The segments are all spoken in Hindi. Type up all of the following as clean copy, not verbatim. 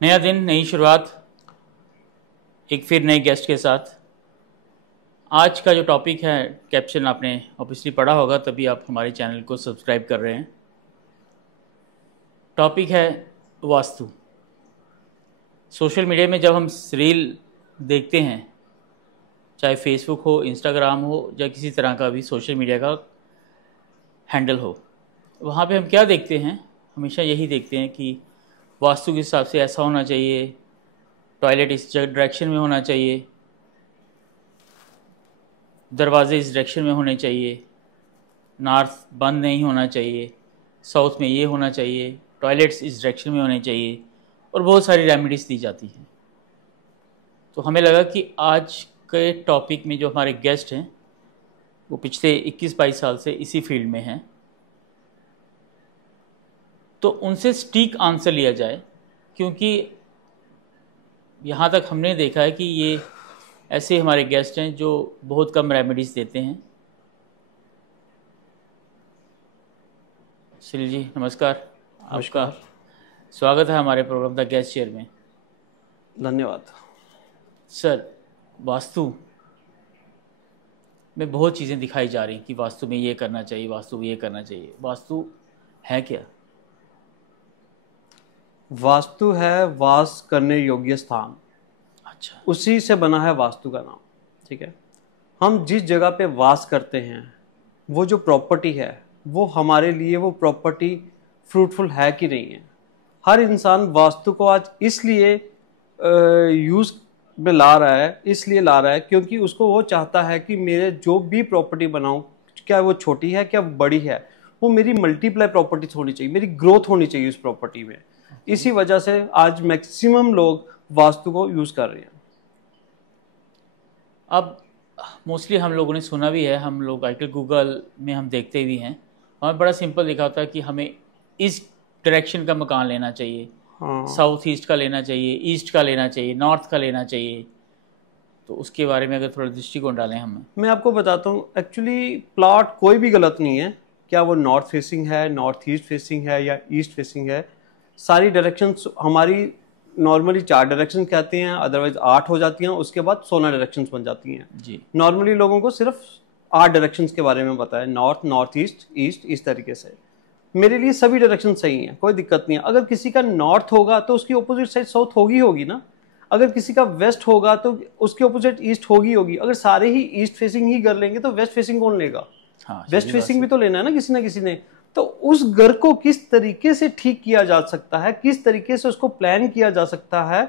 नया दिन, नई शुरुआत, एक फिर नए गेस्ट के साथ। आज का जो टॉपिक है, कैप्शन आपने ऑब्वियसली पढ़ा होगा, तभी आप हमारे चैनल को सब्सक्राइब कर रहे हैं। टॉपिक है वास्तु। सोशल मीडिया में जब हम रील देखते हैं, चाहे फेसबुक हो, इंस्टाग्राम हो या किसी तरह का भी सोशल मीडिया का हैंडल हो, वहाँ पे हम क्या देखते हैं? हमेशा यही देखते हैं कि वास्तु के हिसाब से ऐसा होना चाहिए, टॉयलेट इस डायरेक्शन में होना चाहिए, दरवाजे इस डायरेक्शन में होने चाहिए, नॉर्थ बंद नहीं होना चाहिए, साउथ में ये होना चाहिए, टॉयलेट्स इस डायरेक्शन में होने चाहिए, और बहुत सारी रेमेडीज़ दी जाती हैं। तो हमें लगा कि आज के टॉपिक में जो हमारे गेस्ट हैं वो पिछले 21-22 साल से इसी फील्ड में हैं, तो उनसे सटीक आंसर लिया जाए, क्योंकि यहाँ तक हमने देखा है कि ये ऐसे हमारे गेस्ट हैं जो बहुत कम रेमेडीज़ देते हैं। सुनील जी नमस्कार। आपका स्वागत है हमारे प्रोग्राम द गेस्ट चेयर में। धन्यवाद सर, वास्तु में बहुत चीज़ें दिखाई जा रही कि वास्तु में ये करना चाहिए, वास्तु में ये करना चाहिए। वास्तु है क्या? वास्तु है वास करने योग्य स्थान। अच्छा। उसी से बना है वास्तु का नाम। ठीक है, हम जिस जगह पे वास करते हैं वो जो प्रॉपर्टी है वो हमारे लिए वो प्रॉपर्टी फ्रूटफुल है कि नहीं है। हर इंसान वास्तु को आज इसलिए यूज में ला रहा है, इसलिए ला रहा है क्योंकि उसको वो चाहता है कि मेरे जो भी प्रॉपर्टी बनाऊं, क्या वो छोटी है क्या बड़ी है, वो मेरी मल्टीप्लाई प्रॉपर्टी होनी चाहिए, मेरी ग्रोथ होनी चाहिए उस प्रॉपर्टी में। इसी वजह से आज मैक्सिमम लोग वास्तु को यूज कर रहे हैं। अब मोस्टली हम लोगों ने सुना भी है, हम लोग आजकल गूगल में हम देखते भी हैं, हमें बड़ा सिंपल लिखा होता है कि हमें इस डायरेक्शन का मकान लेना चाहिए, साउथ ईस्ट का लेना चाहिए, ईस्ट का लेना चाहिए, नॉर्थ का लेना चाहिए। तो उसके बारे में अगर थोड़ा दृष्टिकोण डालें हमें। मैं आपको बताता हूँ, एक्चुअली प्लॉट कोई भी गलत नहीं है, क्या वो नॉर्थ फेसिंग है, नॉर्थ ईस्ट फेसिंग है या ईस्ट फेसिंग है। सारी डायरेक्शंस हमारी नॉर्मली 4 डायरेक्शन कहते हैं, अदरवाइज 8 हो जाती हैं, उसके बाद 16 डायरेक्शंस बन जाती हैं जी। नॉर्मली लोगों को सिर्फ 8 डायरेक्शंस के बारे में पता है, नॉर्थ, नॉर्थ ईस्ट, ईस्ट, इस तरीके से। मेरे लिए सभी डायरेक्शन सही हैं, कोई दिक्कत नहीं है। अगर किसी का नॉर्थ होगा तो उसकी ऑपोजिट साइड साउथ होगी ना। अगर किसी का वेस्ट होगा तो उसकी ऑपोजिट ईस्ट होगी। अगर सारे ही ईस्ट फेसिंग ही कर लेंगे तो वेस्ट फेसिंग कौन लेगा? वेस्ट फेसिंग भी तो लेना है ना किसी ने। तो उस घर को किस तरीके से ठीक किया जा सकता है, किस तरीके से उसको प्लान किया जा सकता है,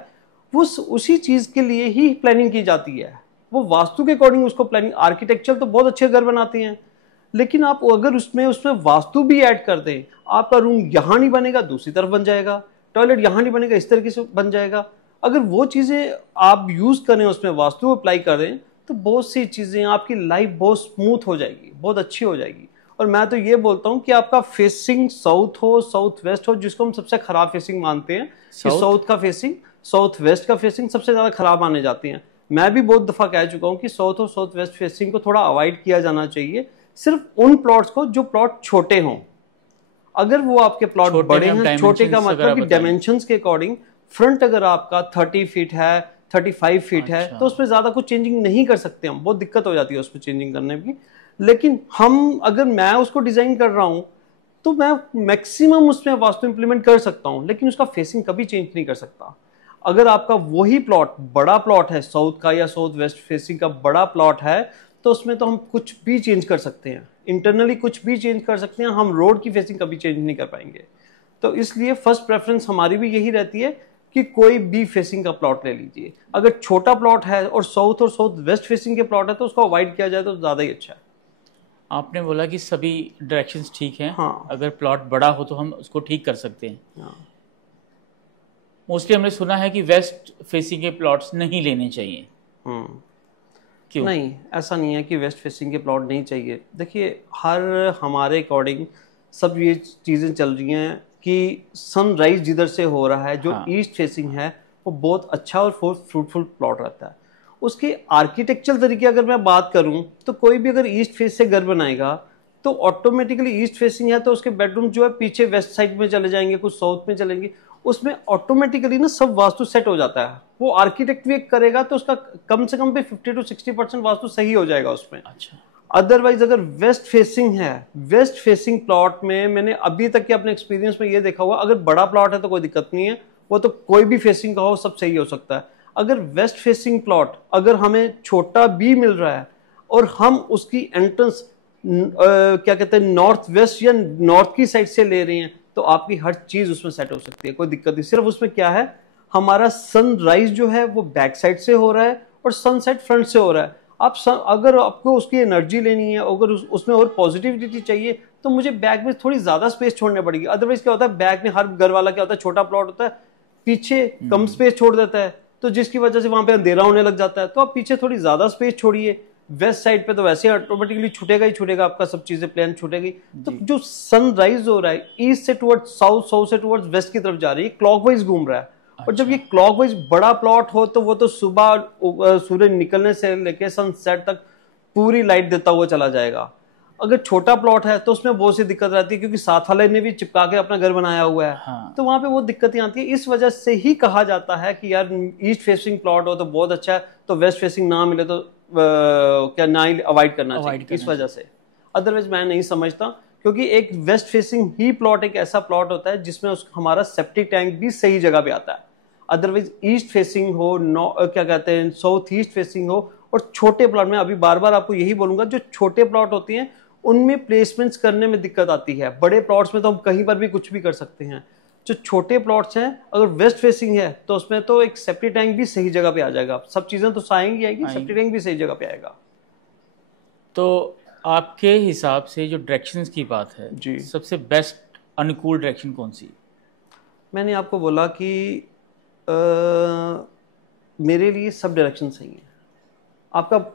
वो उसी चीज के लिए ही प्लानिंग की जाती है। वो वास्तु के अकॉर्डिंग उसको प्लानिंग। आर्किटेक्चर तो बहुत अच्छे घर बनाते हैं, लेकिन आप अगर उसमें वास्तु भी ऐड कर दें, आपका रूम यहां नहीं बनेगा, दूसरी तरफ बन जाएगा, टॉयलेट यहां नहीं बनेगा, इस तरीके से बन जाएगा। अगर वो चीजें आप यूज करें, उसमें वास्तु अप्लाई करें, तो बहुत सी चीजें, आपकी लाइफ बहुत स्मूथ हो जाएगी, बहुत अच्छी हो जाएगी। और मैं तो ये बोलता हूं कि आपका फेसिंग साउथ हो, साउथ वेस्ट हो, जिसको हम सबसे खराब फेसिंग मानते हैं कि साउथ का फेसिंग, साउथ वेस्ट का फेसिंग सबसे ज्यादा खराब माने जाते हैं। मैं भी बहुत दफा कह चुका हूं कि साउथ और साउथ वेस्ट फेसिंग को थोड़ा अवॉइड किया जाना चाहिए, सिर्फ उन प्लॉट्स को जो प्लॉट छोटे हों। अगर वो आपके प्लॉट बड़े हैं, छोटे का मतलब कि डायमेंशंस के अकॉर्डिंग, फ्रंट अगर आपका 30 फीट है, 35 फीट है, तो उसमें ज्यादा कुछ चेंजिंग नहीं कर सकते हम, बहुत दिक्कत हो जाती है उसमें चेंजिंग करने की। लेकिन अगर मैं उसको डिजाइन कर रहा हूं तो मैं मैक्सिमम उसमें वास्तु इंप्लीमेंट कर सकता हूं, लेकिन उसका फेसिंग कभी चेंज नहीं कर सकता। अगर आपका वही प्लॉट बड़ा प्लॉट है, साउथ का या साउथ वेस्ट फेसिंग का बड़ा प्लॉट है, तो उसमें तो हम कुछ भी चेंज कर सकते हैं, इंटरनली कुछ भी चेंज कर सकते हैं, हम रोड की फेसिंग कभी चेंज नहीं कर पाएंगे। तो इसलिए फर्स्ट प्रेफरेंस हमारी भी यही रहती है कि कोई भी फेसिंग का प्लॉट ले लीजिए। अगर छोटा प्लॉट है और साउथ वेस्ट फेसिंग के प्लॉट है तो उसको अवॉइड किया जाए तो ज्यादा ही अच्छा है। आपने बोला कि सभी डायरेक्शंस ठीक हैं। हाँ। अगर प्लॉट बड़ा हो तो हम उसको ठीक कर सकते हैं। हाँ। मोस्टली हमने सुना है कि वेस्ट फेसिंग के प्लॉट्स नहीं लेने चाहिए। क्यों? नहीं, ऐसा नहीं है कि वेस्ट फेसिंग के प्लॉट नहीं चाहिए। देखिए, हर हमारे अकॉर्डिंग सब ये चीज़ें चल रही हैं कि सनराइज जिधर से हो रहा है, जो ईस्ट फेसिंग है, वो बहुत अच्छा और फ्रूटफुल प्लॉट रहता है। उसके आर्किटेक्चरल तरीके अगर मैं बात करूं तो कोई भी अगर ईस्ट फेस से घर बनाएगा तो ऑटोमेटिकली ईस्ट फेसिंग है तो उसके बेडरूम जो है पीछे वेस्ट साइड में चले जाएंगे, कुछ साउथ में चलेंगे। उसमें ऑटोमेटिकली ना सब वास्तु सेट हो जाता है। वो आर्किटेक्ट भी करेगा तो उसका कम से कम भी 50 to 60% वास्तु सही हो जाएगा उसमें। अच्छा। अदरवाइज अगर वेस्ट फेसिंग है, वेस्ट फेसिंग प्लॉट में मैंने अभी तक के अपने एक्सपीरियंस में ये देखा हुआ, अगर बड़ा प्लॉट है तो कोई दिक्कत नहीं है, वो तो कोई भी फेसिंग का हो सब सही हो सकता है। अगर वेस्ट फेसिंग प्लॉट अगर हमें छोटा भी मिल रहा है और हम उसकी एंट्रेंस क्या कहते हैं नॉर्थ वेस्ट या नॉर्थ की साइड से ले रहे हैं, तो आपकी हर चीज उसमें सेट हो सकती है, कोई दिक्कत नहीं। सिर्फ उसमें क्या है, हमारा सनराइज जो है वो बैक साइड से हो रहा है और सनसेट फ्रंट से हो रहा है। अगर आपको उसकी एनर्जी लेनी है, अगर उसमें और पॉजिटिविटी चाहिए, तो मुझे बैक में थोड़ी ज्यादा स्पेस छोड़नी पड़ेगी। अदरवाइज क्या होता है, बैक में हर घर वाला क्या होता है, छोटा प्लॉट होता है, पीछे कम स्पेस छोड़ देता है, तो जिसकी वजह से वहां पे अंधेरा होने लग जाता है। तो आप पीछे थोड़ी ज्यादा स्पेस छोड़िए। वेस्ट साइड पे तो वैसे ऑटोमेटिकली छूटेगा ही छूटेगा, आपका सब चीजें प्लान छूटेगी। तो जो सनराइज हो रहा है ईस्ट से टुवर्ड्स साउथ, साउथ से टुवर्ड्स वेस्ट की तरफ जा रही है, क्लॉकवाइज घूम रहा है। और जब ये क्लॉकवाइज बड़ा प्लॉट हो तो वो तो सुबह सूरज निकलने से लेके सनसेट तक पूरी लाइट देता हुआ चला जाएगा। अगर छोटा प्लॉट है तो उसमें बहुत सी दिक्कत रहती है, क्योंकि साथ वाले ने भी चिपका के अपना घर बनाया हुआ है। हाँ। तो वहां पे वो दिक्कतें आती है। इस वजह से ही कहा जाता है कि यार ईस्ट फेसिंग प्लॉट हो तो बहुत अच्छा है, तो वेस्ट फेसिंग ना मिले तो क्या ना ही अवॉइड करना चाहिए, इस वजह से। अदरवाइज मैं नहीं समझता, क्योंकि एक वेस्ट फेसिंग ही प्लॉट एक ऐसा प्लॉट होता है जिसमें हमारा सेप्टिक टैंक भी सही जगह पे आता है। अदरवाइज ईस्ट फेसिंग हो, क्या कहते हैं साउथ ईस्ट फेसिंग हो, और छोटे प्लॉट में अभी बार बार आपको यही बोलूंगा, जो छोटे प्लॉट होते हैं उनमें प्लेसमेंट्स करने में दिक्कत आती है। बड़े प्लॉट्स में तो हम कहीं पर भी कुछ भी कर सकते हैं। जो छोटे प्लॉट्स हैं, अगर वेस्ट फेसिंग है तो उसमें तो एक सेप्टिक टैंक भी सही जगह पे आ जाएगा, सब चीजें तो आएंगी, सेप्टिक टैंक भी सही जगह पे आएगा। तो आपके हिसाब से जो डायरेक्शंस की बात है जी, सबसे बेस्ट अनुकूल डायरेक्शन कौन सी? मैंने आपको बोला कि मेरे लिए सब डायरेक्शन सही है। आपका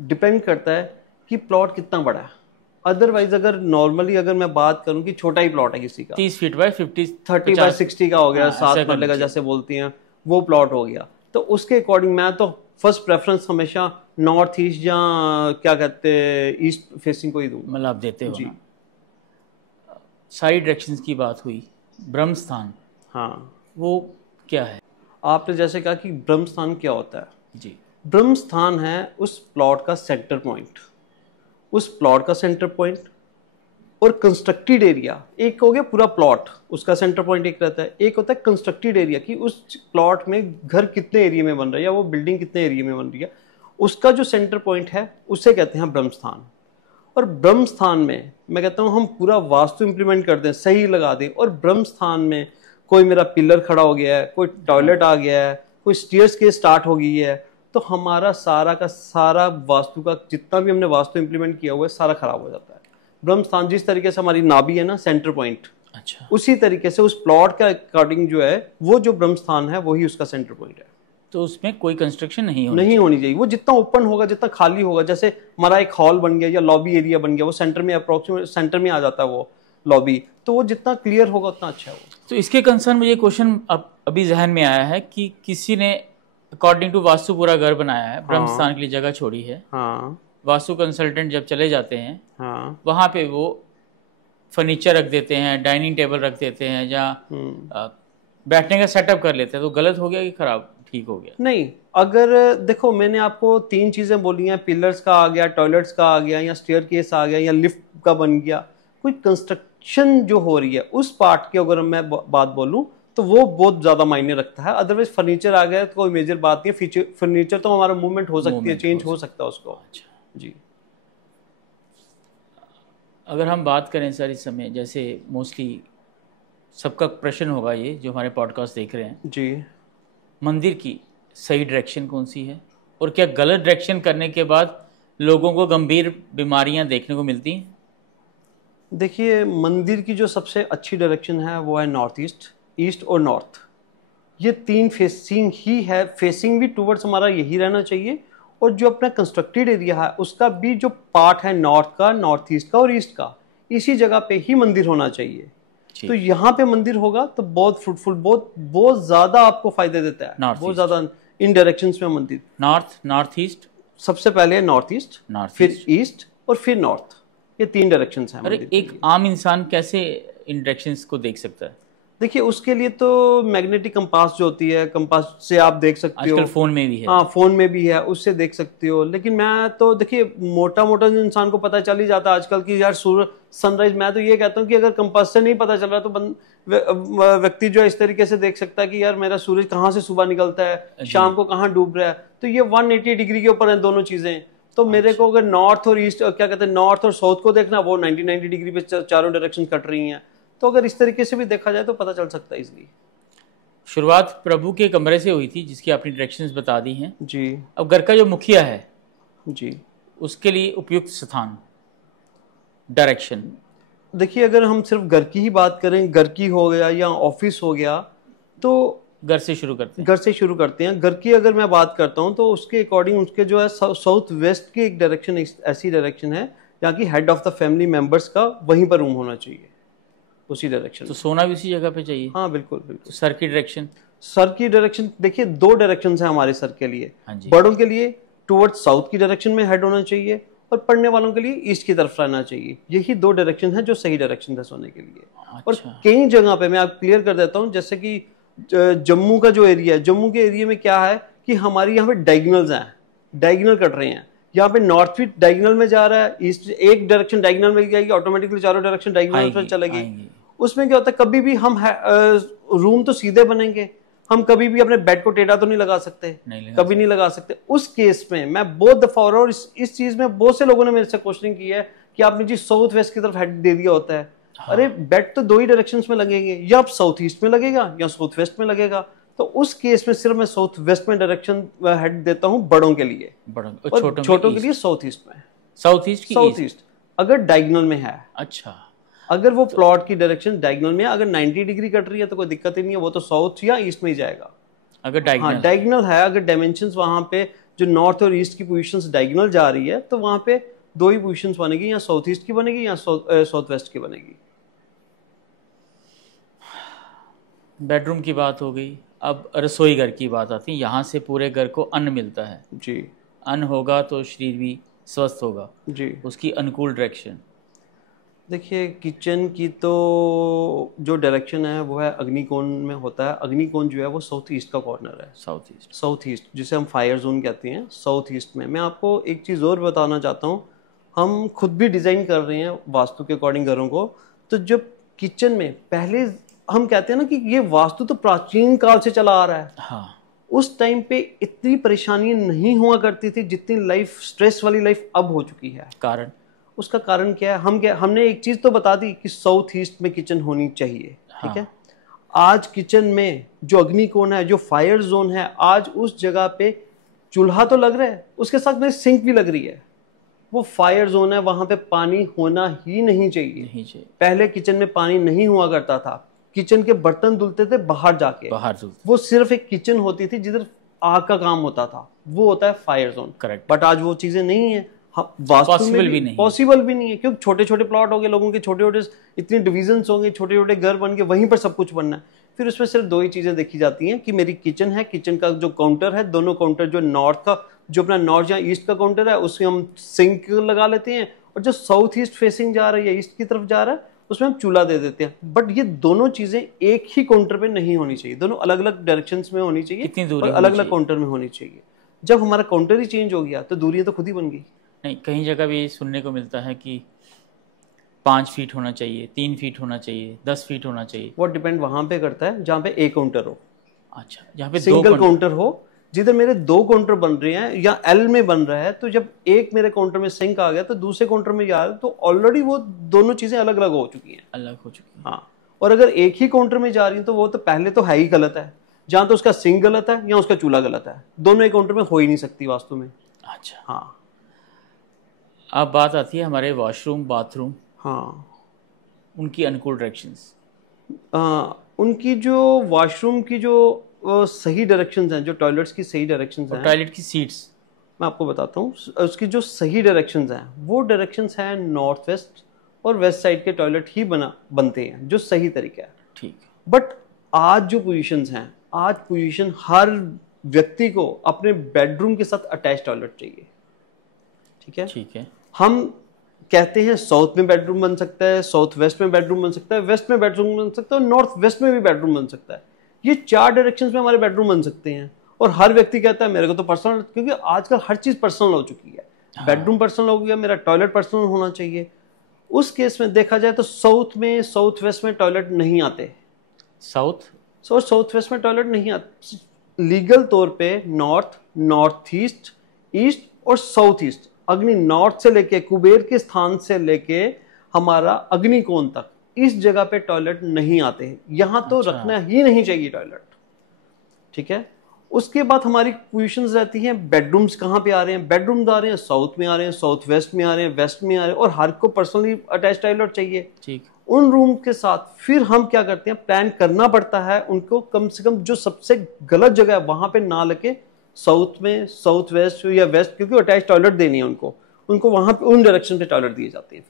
डिपेंड करता है कि प्लॉट कितना बड़ा है। अदरवाइज अगर नॉर्मली अगर मैं बात करूं कि छोटा ही प्लॉट है किसी का, 30 फीट बाय 50 30 बाय 60 का हो गया, हाँ, 7 मरले का जैसे बोलती हैं, वो प्लॉट हो गया, तो उसके अकॉर्डिंग मैं तो फर्स्ट प्रेफरेंस हमेशा नॉर्थ ईस्ट या क्या कहते हैं ईस्ट फेसिंग को ही दूंगा। मतलब आप देते हो जी। ना। साइड डायरेक्शंस की बात हुई, ब्रह्म स्थान हाँ, वो क्या है? आपने जैसे कहा कि ब्रह्म स्थान क्या होता है। जी। ब्रह्म स्थान है उस प्लॉट का सेंटर पॉइंट, उस प्लॉट का सेंटर पॉइंट और कंस्ट्रक्टेड एरिया। एक हो गया पूरा प्लॉट, उसका सेंटर पॉइंट एक रहता है, एक होता है कंस्ट्रक्टेड एरिया कि उस प्लॉट में घर कितने एरिया में बन रहा है या वो बिल्डिंग कितने एरिया में बन रही है, उसका जो सेंटर पॉइंट है उसे कहते हैं ब्रह्म स्थान। और ब्रह्म स्थान में मैं कहता हूँ हम पूरा वास्तु इंप्लीमेंट कर दें, सही लगा दें, और ब्रह्म स्थान में कोई मेरा पिलर खड़ा हो गया है, कोई टॉयलेट आ गया है, कोई स्टेयर्स के स्टार्ट हो गई है, तो हमारा सारा का सारा वास्तु का जितना भी हमने वास्तु इंप्लीमेंट किया हुआ है सारा खराब हो जाता है। ब्रह्म स्थान जिस तरीके से हमारी नाभि है ना, सेंटर पॉइंट, अच्छा, उसी तरीके से उस प्लॉट के अकॉर्डिंग जो है वो जो ब्रह्म स्थान है वही उसका सेंटर पॉइंट है। तो उसमें कोई कंस्ट्रक्शन नहीं होनी चाहिए। वो जितना ओपन होगा, जितना खाली होगा, जैसे हमारा एक हॉल बन गया या लॉबी एरिया बन गया, वो सेंटर में अप्रोक्सीमेट सेंटर में आ जाता है वो लॉबी, तो वो जितना क्लियर होगा उतना अच्छा है वो। तो इसके कंसर्न मुझे क्वेश्चन अभी जहन में आया है कि किसी ने अकॉर्डिंग टू वास्तु पूरा घर बनाया है, ब्रह्म स्थान के लिए जगह छोड़ी है, हाँ, वास्तु कंसल्टेंट जब चले जाते हैं हाँ, वहाँ पे वो फर्नीचर रख देते हैं, डाइनिंग टेबल रख देते हैं, जहाँ बैठने का सेटअप कर लेते हैं, तो गलत हो गया कि खराब ठीक हो गया? नहीं, अगर देखो मैंने आपको 3 चीजें बोली हैं, पिलर्स का आ गया, टॉयलेट्स का आ गया, या स्टेयर केस आ गया, या लिफ्ट का बन गया, कोई कंस्ट्रक्शन जो हो रही है उस पार्ट की अगर मैं बात बोलूं तो वो बहुत ज्यादा मायने रखता है। अदरवाइज फर्नीचर आ गया तो कोई मेजर बात नहीं है, फर्नीचर तो हमारा मूवमेंट हो सकती है, चेंज हो सकता है उसको। अच्छा जी। अगर हम बात करें सर इस समय, जैसे मोस्टली सबका प्रश्न होगा ये जो हमारे पॉडकास्ट देख रहे हैं जी, मंदिर की सही डायरेक्शन कौन सी है, और क्या गलत डायरेक्शन करने के बाद लोगों को गंभीर बीमारियां देखने को मिलती हैं? देखिए मंदिर की जो सबसे अच्छी डायरेक्शन है वो है नॉर्थ ईस्ट, ईस्ट और नॉर्थ। ये 3 फेसिंग ही है, फेसिंग भी टूवर्ड्स हमारा यही रहना चाहिए, और जो अपना कंस्ट्रक्टेड एरिया है उसका भी जो पार्ट है नॉर्थ का, नॉर्थ ईस्ट का और ईस्ट का, इसी जगह पे ही मंदिर होना चाहिए। तो यहाँ पे मंदिर होगा तो बहुत फ्रूटफुल, बहुत ज्यादा आपको फायदे देता है, बहुत ज्यादा इन डायरेक्शंस में मंदिर। नॉर्थ ईस्ट सबसे पहले नॉर्थ ईस्ट, फिर ईस्ट और फिर नॉर्थ, ये 3 डायरेक्शंस हैं। अरे एक आम इंसान कैसे इन डायरेक्शंस को देख सकता है? देखिए उसके लिए तो मैग्नेटिक कंपास जो होती है, कंपास से आप देख सकते हो। आजकल फोन में भी है। हाँ फोन में भी है, उससे देख सकते हो। लेकिन मैं तो देखिए मोटा मोटा जो इंसान को पता चल ही जाता है आजकल की यार सूर्य सनराइज। मैं तो ये कहता हूँ कि अगर कंपास से नहीं पता चल रहा तो व्यक्ति जो है इस तरीके से देख सकता है कि यार मेरा सूरज कहाँ से सुबह निकलता है, शाम को कहाँ डूब रहा है। तो ये 180 डिग्री के ऊपर है दोनों चीजें। तो मेरे को अगर नॉर्थ और ईस्ट क्या कहते हैं, नॉर्थ और साउथ को देखना, वो 90 डिग्री पे चारों डायरेक्शन कट रही हैं। तो अगर इस तरीके से भी देखा जाए तो पता चल सकता है इसलिए। शुरुआत प्रभु के कमरे से हुई थी जिसकी आपने डायरेक्शंस बता दी हैं जी अब घर का जो मुखिया है जी, उसके लिए उपयुक्त स्थान डायरेक्शन। देखिए अगर हम सिर्फ घर की ही बात करें, घर की हो गया या ऑफिस हो गया, तो घर से शुरू करते हैं। घर से शुरू करते हैं। घर की अगर मैं बात करता हूं तो उसके अकॉर्डिंग उसके जो है साउथ वेस्ट की एक डायरेक्शन ऐसी डायरेक्शन है जहाँ की head of the family members का वहीं पर रूम होना चाहिए, उसी डायरेक्शन। तो सोना भी उसी जगह पे चाहिए। हाँ बिल्कुल तो बिल्कुल। सर की डायरेक्शन। सर की डायरेक्शन देखिए दो डायरेक्शन है हमारे सर के लिए। हाँ जी। बड़ों के लिए टुवर्ड्स साउथ की डायरेक्शन में हेड होना चाहिए और पढ़ने वालों के लिए ईस्ट की तरफ रहना चाहिए। यही दो डायरेक्शन है जो सही डायरेक्शन है सोने के लिए। और अच्छा। कई जगह पे मैं आप क्लियर कर देता हूँ, जैसे कि जम्मू का जो एरिया है, जम्मू के एरिया में क्या है कि हमारी यहाँ पे डायगोनल्स हैं, डायगोनल कट रहे हैं। यहाँ पे नॉर्थ भी डायगोनल में जा रहा है, ईस्ट एक डायरेक्शन डायगोनल में जाएगी, ऑटोमेटिकली चारों डायरेक्शन डायगोनल में चलेगी। उसमें क्या होता है, कभी भी हम रूम तो सीधे बनेंगे, हम कभी भी अपने बेड को टेढ़ा तो नहीं लगा सकते, कभी नहीं लगा सकते। उस केस में मैं बहुत दफा और इस चीज में बहुत से लोगों ने मेरे से क्वेश्चनिंग की है कि आपने जी साउथ वेस्ट की तरफ हेड दे दिया होता है। हाँ। अरे बेड तो दो ही डायरेक्शंस में लगेंगे, या आप साउथ ईस्ट में लगेगा या साउथ वेस्ट में लगेगा। तो उस केस में सिर्फ मैं साउथ वेस्ट में डायरेक्शन हेड देता हूँ बड़ों के लिए, छोटों के लिए साउथ ईस्ट में। साउथ ईस्ट अगर डायगोनल में है। अच्छा, अगर वो प्लॉट की डायरेक्शन डायगोनल में है, अगर 90 डिग्री कट रही है तो कोई दिक्कत ही नहीं है, वो तो साउथ या ईस्ट में ही जाएगा। अगर डायगोनल हाँ डायगोनल है, अगर डायमेंशंस वहां पे जो नॉर्थ और ईस्ट की पोजीशंस डायगोनल जा रही है तो वहां पे दो ही पोजीशंस बनेगी, या साउथ ईस्ट की बनेगी या साउथ वेस्ट की बनेगी। बेडरूम की बात हो गई, अब रसोई घर की बात आती है। यहाँ से पूरे घर को अन्न मिलता है जी। अन्न होगा तो शरीर भी स्वस्थ होगा जी। उसकी अनुकूल डायरेक्शन। देखिए किचन की तो जो डायरेक्शन है वो है अग्निकोण में होता है। अग्निकोण जो है वो साउथ ईस्ट का कॉर्नर है। साउथ ईस्ट जिसे हम फायर जोन कहते हैं, साउथ ईस्ट में। मैं आपको एक चीज़ और बताना चाहता हूँ, हम खुद भी डिज़ाइन कर रहे हैं वास्तु के अकॉर्डिंग घरों को। तो जब किचन में पहले हम कहते हैं ना कि ये वास्तु तो प्राचीन काल से चला आ रहा है। हाँ। उस टाइम पे इतनी परेशानियां नहीं हुआ करती थी जितनी लाइफ, स्ट्रेस वाली लाइफ अब हो चुकी है। कारण, उसका कारण क्या है? हमने एक चीज तो बता दी कि साउथ ईस्ट में किचन होनी चाहिए। ठीक है। आज किचन में जो अग्निकोण है, जो फायर जोन है, आज उस जगह पे चूल्हा तो लग रहा है, उसके साथ में सिंक भी लग रही है। वो फायर जोन है, वहां पे पानी होना ही नहीं चाहिए। पहले किचन में पानी नहीं हुआ करता था, किचन के बर्तन धुलते थे बाहर जाके, वो सिर्फ एक किचन होती थी जिधर आग का काम होता था, वो होता है फायर जोन। करेक्ट। बट आज वो चीजें नहीं है, पॉसिबल भी नहीं है, क्योंकि छोटे छोटे प्लॉट हो गए, लोगों के छोटे छोटे इतनी डिविजन्स होंगे, छोटे छोटे घर बन के वहीं पर सब कुछ बनना है। फिर उसमें सिर्फ दो ही चीजें देखी जाती हैं कि मेरी किचन है, किचन का जो काउंटर है, दोनों काउंटर, जो नॉर्थ का, जो अपना नॉर्थ या ईस्ट का काउंटर है उसमें हम सिंक लगा लेते हैं, और जो साउथ ईस्ट फेसिंग जा रही है, ईस्ट की तरफ जा रहा है, उसमें हम चूल्हा दे देते हैं। बट ये दोनों चीजें एक ही काउंटर पे नहीं होनी चाहिए, दोनों अलग अलग डायरेक्शंस में होनी चाहिए और अलग अलग काउंटर में होनी चाहिए। जब हमारा काउंटर ही चेंज हो गया तो दूरियां तो खुद ही बन गई। नहीं, कहीं जगह भी सुनने को मिलता है कि 5 फीट होना चाहिए, 3 फीट होना चाहिए, 10 फीट होना चाहिए। वो डिपेंड वहां पे करता है जहाँ पे एक काउंटर हो। अच्छा, जहाँ पे सिंगल काउंटर हो, जिधर मेरे दो काउंटर बन रहे हैं या एल में बन रहा है, तो जब एक मेरे काउंटर में सिंक आ गया तो दूसरे काउंटर में जा रहा है, तो ऑलरेडी वो दोनों चीजें अलग अलग हो चुकी हैं। हाँ, और अगर एक ही काउंटर में जा रही है तो वो तो पहले तो है ही गलत है, जहां तो उसका सिंक गलत है या उसका चूल्हा गलत है, दोनों एक काउंटर में हो ही नहीं सकती वास्तु में। अच्छा। हाँ, अब बात आती है हमारे वॉशरूम, बाथरूम। हाँ, उनकी अनुकूल डायरेक्शंस। उनकी जो वॉशरूम की जो सही डायरेक्शंस हैं, जो टॉयलेट्स की सही डायरेक्शंस हैं, टॉयलेट की सीट्स मैं आपको बताता हूँ, उसकी जो सही डायरेक्शंस हैं वो डायरेक्शंस हैं नॉर्थ वेस्ट और वेस्ट साइड के टॉयलेट ही बनते हैं, जो सही तरीका है। ठीक। बट आज जो पोजीशंस हैं, आज पोजीशन हर व्यक्ति को अपने बेडरूम के साथ अटैच टॉयलेट चाहिए। ठीक है। ठीक है। हम कहते हैं साउथ में बेडरूम बन सकता है, साउथ वेस्ट में बेडरूम बन सकता है, वेस्ट में बेडरूम बन सकता है और नॉर्थ वेस्ट में भी बेडरूम बन सकता है। ये 4 डायरेक्शंस में हमारे बेडरूम बन सकते हैं। और हर व्यक्ति कहता है मेरे को तो पर्सनल, क्योंकि आजकल हर चीज पर्सनल हो चुकी है। बेडरूम पर्सनल हो गया, मेरा टॉयलेट पर्सनल होना चाहिए। उस केस में देखा जाए तो साउथ में, साउथ वेस्ट में टॉयलेट नहीं आते। साउथ वेस्ट में टॉयलेट नहीं आते। लीगल तौर पे नॉर्थ, नॉर्थ ईस्ट, ईस्ट और साउथ ईस्ट, अग्नि नॉर्थ से लेके कुबेर के स्थान से लेके हमारा अग्निकोण तक, इस जगह पे टॉयलेट नहीं आते हैं। यहां तो रखना ही नहीं चाहिए टॉयलेट, ठीक है। उसके बाद हमारी पोजीशंस रहती हैं, बेडरूम्स कहाँ पे आ रहे हैं। बेडरूम्स आ रहे हैं साउथ में आ रहे हैं, साउथ वेस्ट में आ रहे हैं, वेस्ट में आ रहे हैं, और हर को पर्सनली अटैच टॉयलेट चाहिए। ठीक। उन रूम के साथ फिर हम क्या करते हैं, प्लान करना पड़ता है उनको, कम से कम जो सबसे गलत जगह है वहां पे ना लेके साउथ में, साउथ वेस्ट या वेस्ट, क्योंकि अटैच टॉयलेट देनी है उनको वहां पे उन डायरेक्शन पे टॉयलेट दिए जाते हैं।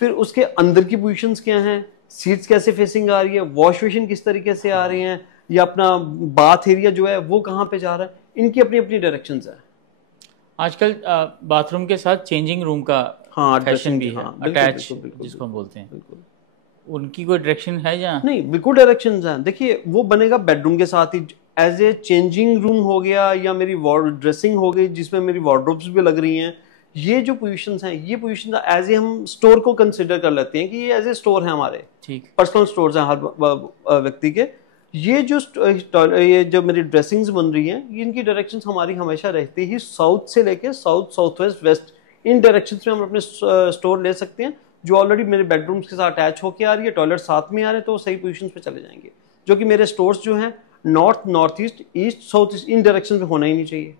फिर उसके अंदर की पोजीशंस क्या हैं, सीट्स कैसे फेसिंग आ रही है, वॉश बेसिन किस तरीके से आ रही हैं, या अपना बाथ एरिया जो है वो कहाँ पे जा रहा है, इनकी अपनी अपनी डायरेक्शंस है। आजकल बाथरूम के साथ चेंजिंग रूम का फैशन भी है, अटैच जिसको हम बोलते हैं। बिल्कुल। उनकी कोई डायरेक्शन है या नहीं? बिल्कुल डायरेक्शंस हैं। देखिए वो बनेगा बेडरूम के साथ ही, एज ए चेंजिंग रूम हो गया, या मेरी ड्रेसिंग हो गई जिसमें मेरी वार्डरोब्स भी लग रही हैं। ये जो पोजीशंस हैं, ये पोजीशन एज ए हम स्टोर को कंसिडर कर लेते हैं कि ये एज ए स्टोर है हमारे, ठीक, पर्सनल स्टोर्स हैं हर व्यक्ति के। ये जो मेरी ड्रेसिंग्स बन रही हैं, इनकी डायरेक्शंस हमारी हमेशा रहती ही साउथ से लेके साउथ, साउथ वेस्ट, वेस्ट, इन डायरेक्शंस में हम अपने स्टोर ले सकते हैं, जो ऑलरेडी मेरे बेडरूम्स के साथ अटैच होके आ रही है, टॉयलेट साथ में आ रहे हैं, तो वो सही पोजीशंस पे चले जाएंगे। जो कि मेरे स्टोर्स जो हैं north, north east, east, south east, इन डायरेक्शन में होना ही नहीं चाहिए।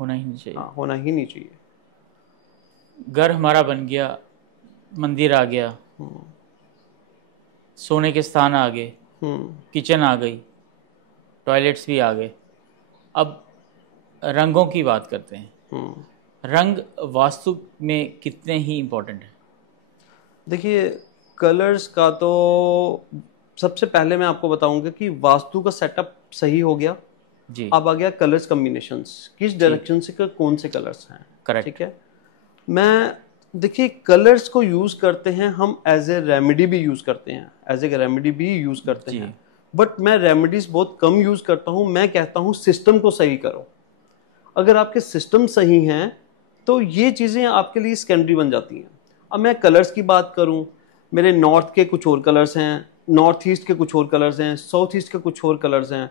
होना ही नहीं चाहिए। हाँ, होना ही नहीं चाहिए। घर हमारा बन गया, मंदिर आ गया, सोने के स्थान आ गए, किचन आ गई, टॉयलेट्स भी आ गए। अब रंगों की बात करते हैं। रंग वास्तु में कितने ही इम्पोर्टेंट है? देखिए कलर्स का तो सबसे पहले मैं आपको बताऊंगा कि वास्तु का सेटअप सही हो गया जी। अब आ गया कलर्स कॉम्बिनेशंस, किस डायरेक्शन से कौन से कलर्स हैं। करेक्ट, ठीक है। मैं देखिए कलर्स को यूज करते हैं हम एज ए रेमेडी भी यूज करते हैं, एज ए रेमेडी भी यूज करते हैं, बट मैं रेमेडीज बहुत कम यूज करता हूं। मैं कहता हूं सिस्टम को सही करो। अगर आपके सिस्टम सही हैं तो ये चीजें आपके लिए सेकेंडरी बन जाती हैं। अब मैं कलर्स की बात करूं, मेरे नॉर्थ के कुछ और कलर्स हैं, नॉर्थ ईस्ट के कुछ और कलर्स हैं, साउथ ईस्ट के कुछ और कलर्स हैं।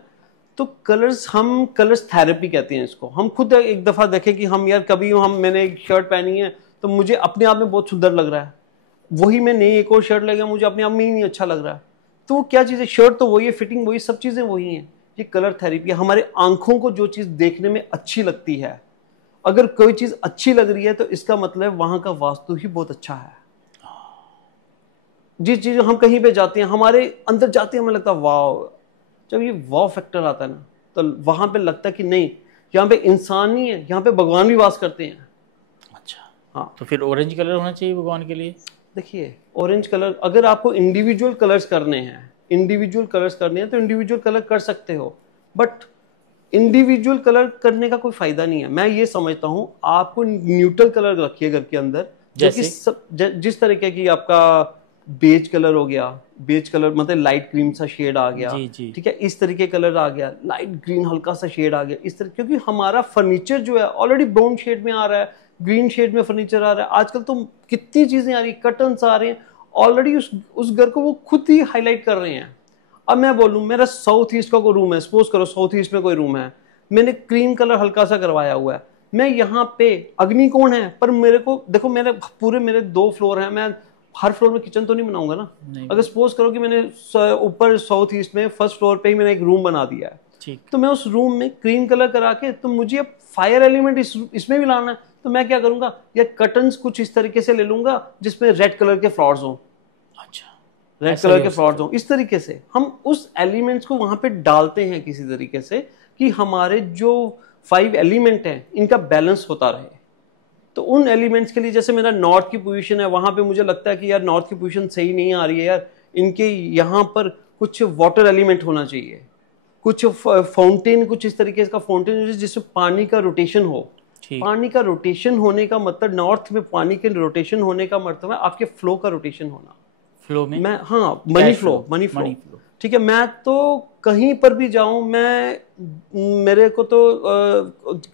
तो कलर्स, हम कलर्स थेरेपी कहते हैं इसको। हम खुद एक दफा देखें कि हम यार कभी मैंने एक शर्ट पहनी है तो मुझे अपने आप में बहुत सुंदर लग रहा है, वही मैं नई एक और शर्ट ले गया, मुझे अपने आप में ही नहीं अच्छा लग रहा है। तो क्या चीज़ है, शर्ट तो वही है, फिटिंग वही, सब चीज़ें वही हैं। ये कलर थेरेपी है। हमारे आंखों को जो चीज़ देखने में अच्छी लगती है, अगर कोई चीज़ अच्छी लग रही है तो इसका मतलब वहां का वास्तु ही बहुत अच्छा है। जिस चीज़ हम कहीं पे जाते हैं, हमारे अंदर जाते हैं, हमें लगता है वाव। जब ये वाव फैक्टर आता है ना, तो वहां पे लगता है कि नहीं, यहाँ पे इंसान नहीं है, यहाँ पे भगवान भी वास करते हैं। अच्छा, हाँ। तो फिर ऑरेंज कलर होना चाहिए भगवान के लिए? देखिए ऑरेंज कलर, अगर आपको इंडिविजुअल कलर्स करने हैं, तो इंडिविजुअल कलर कर सकते हो, बट इंडिविजुअल कलर करने का कोई फायदा नहीं है। मैं ये समझता हूं आपको न्यूट्रल कलर रखिए घर के अंदर, जिस तरीके की आपका बेज कलर हो गया, बेज कलर मतलब लाइट क्रीम सा शेड आ गया, ठीक है, इस तरीके कलर आ गया, लाइट ग्रीन हल्का सा शेड आ गया, इस तरह, क्योंकि हमारा फर्नीचर जो है ऑलरेडी ब्राउन शेड में आ रहा है, ग्रीन शेड में फर्नीचर आ रहा है। आजकल तो कितनी चीजें आ रही, कर्टन्स आ रहे हैं, ऑलरेडी उस घर को वो खुद ही हाईलाइट कर रहे हैं। अब मैं बोलूं मेरा साउथ ईस्ट का कोई रूम है, सपोज करो साउथ ईस्ट में कोई रूम है, मैंने क्रीम कलर हल्का सा करवाया हुआ है, मैं यहाँ पे अग्निकोण है, पर मेरे को देखो मेरे 2 फ्लोर हैं, मैं हर फ्लोर में किचन तो नहीं बनाऊंगा ना। अगर सपोज करो कि मैंने ऊपर साउथ ईस्ट में फर्स्ट फ्लोर पे ही मैंने एक रूम बना दिया है, तो मैं उस रूम में क्रीम कलर करा के, तो मुझे अब फायर एलिमेंट इसमें भी लाना है, तो मैं क्या करूंगा, या कर्टन्स कुछ इस तरीके से ले लूंगा जिसमें रेड कलर के फ्लावर्स हो। अच्छा, रेड कलर के फ्लावर्स हो। इस तरीके से हम उस एलिमेंट्स को वहां पे डालते हैं किसी तरीके से, कि हमारे जो 5 एलिमेंट हैं इनका बैलेंस होता रहे। तो उन एलिमेंट्स के लिए, जैसे मेरा नॉर्थ की पोजीशन है, वहां पे मुझे लगता है कि यार नॉर्थ की पोजीशन सही नहीं आ रही है यार, इनके यहाँ पर कुछ वाटर एलिमेंट होना चाहिए, कुछ फाउंटेन, कुछ इस तरीके का फाउंटेन जिसमें पानी का रोटेशन हो। ठीक। पानी का रोटेशन होने का मतलब, नॉर्थ में पानी के रोटेशन होने का मतलब है आपके फ्लो का रोटेशन होना। फ्लो में मैं, हाँ, मनी फ्लो, मनी फ्लो, ठीक है। मैं तो कहीं पर भी जाऊं, मेरे को तो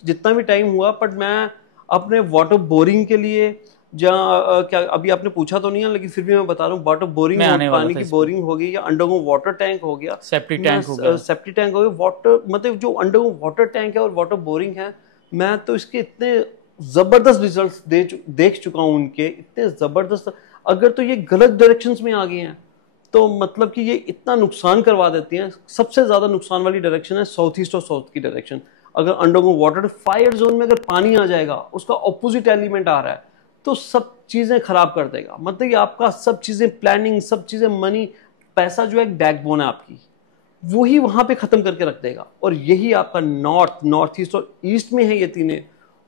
जितना भी टाइम हुआ, बट मैं अपने वाटर बोरिंग के लिए, जहाँ क्या अभी आपने पूछा तो नहीं है, लेकिन फिर भी मैं बता रहा हूँ, वाटर बोरिंग, पानी की बोरिंग हो गई, या अंडरग्राउंड वाटर टैंक हो गया, सेप्टिक टैंक हो गया, सेप्टिक टैंक हो गया, वाटर मतलब जो अंडरग्राउंड वाटर टैंक है और वाटर बोरिंग है, मैं तो इसके इतने जबरदस्त रिजल्ट्स देख चुका हूँ उनके, इतने जबरदस्त। अगर तो ये गलत डायरेक्शंस में आ गए हैं तो मतलब कि ये इतना नुकसान करवा देती हैं। सबसे ज्यादा नुकसान वाली डायरेक्शन है साउथ ईस्ट और साउथ की डायरेक्शन। अगर अंडरग्राउंड वाटर फायर जोन में अगर पानी आ जाएगा, उसका ऑपोजिट एलिमेंट आ रहा है, तो सब चीजें खराब कर देगा। मतलब ये आपका सब चीजें, प्लानिंग, सब चीजें, मनी, पैसा जो है एक बैकबोन है आपकी, वही वहां पे खत्म करके रख देगा। और यही आपका नॉर्थ, नॉर्थ ईस्ट और ईस्ट में है ये तीनों।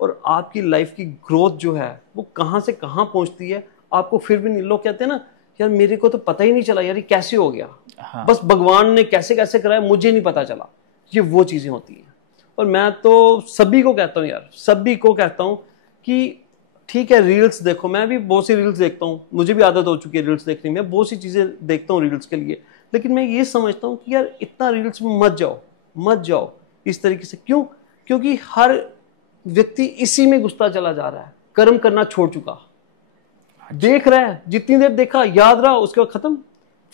और आपकी लाइफ की ग्रोथ जो है वो कहां से कहां पहुंचती है आपको फिर भी नहीं। लोग कहते हैं ना, यार मेरे को तो पता ही नहीं चला, यार ये कैसे हो गया, हाँ। बस भगवान ने कैसे कैसे कराया, मुझे नहीं पता चला। ये वो चीजें होती हैं। और मैं तो सभी को कहता हूं यार, सभी को कहता हूं कि ठीक है, रील्स देखो, मैं भी बहुत सी रील्स देखता हूं, मुझे भी आदत हो चुकी है रील्स देखने में, बहुत सी चीजें देखता हूं रील्स के लिए। लेकिन मैं ये समझता हूं कि यार इतना रील्स में मत जाओ, मत जाओ इस तरीके से। क्यों? क्योंकि हर व्यक्ति इसी में घुसता चला जा रहा है, कर्म करना छोड़ चुका, देख रहा है, जितनी देर देखा याद रहा, उसके बाद खत्म,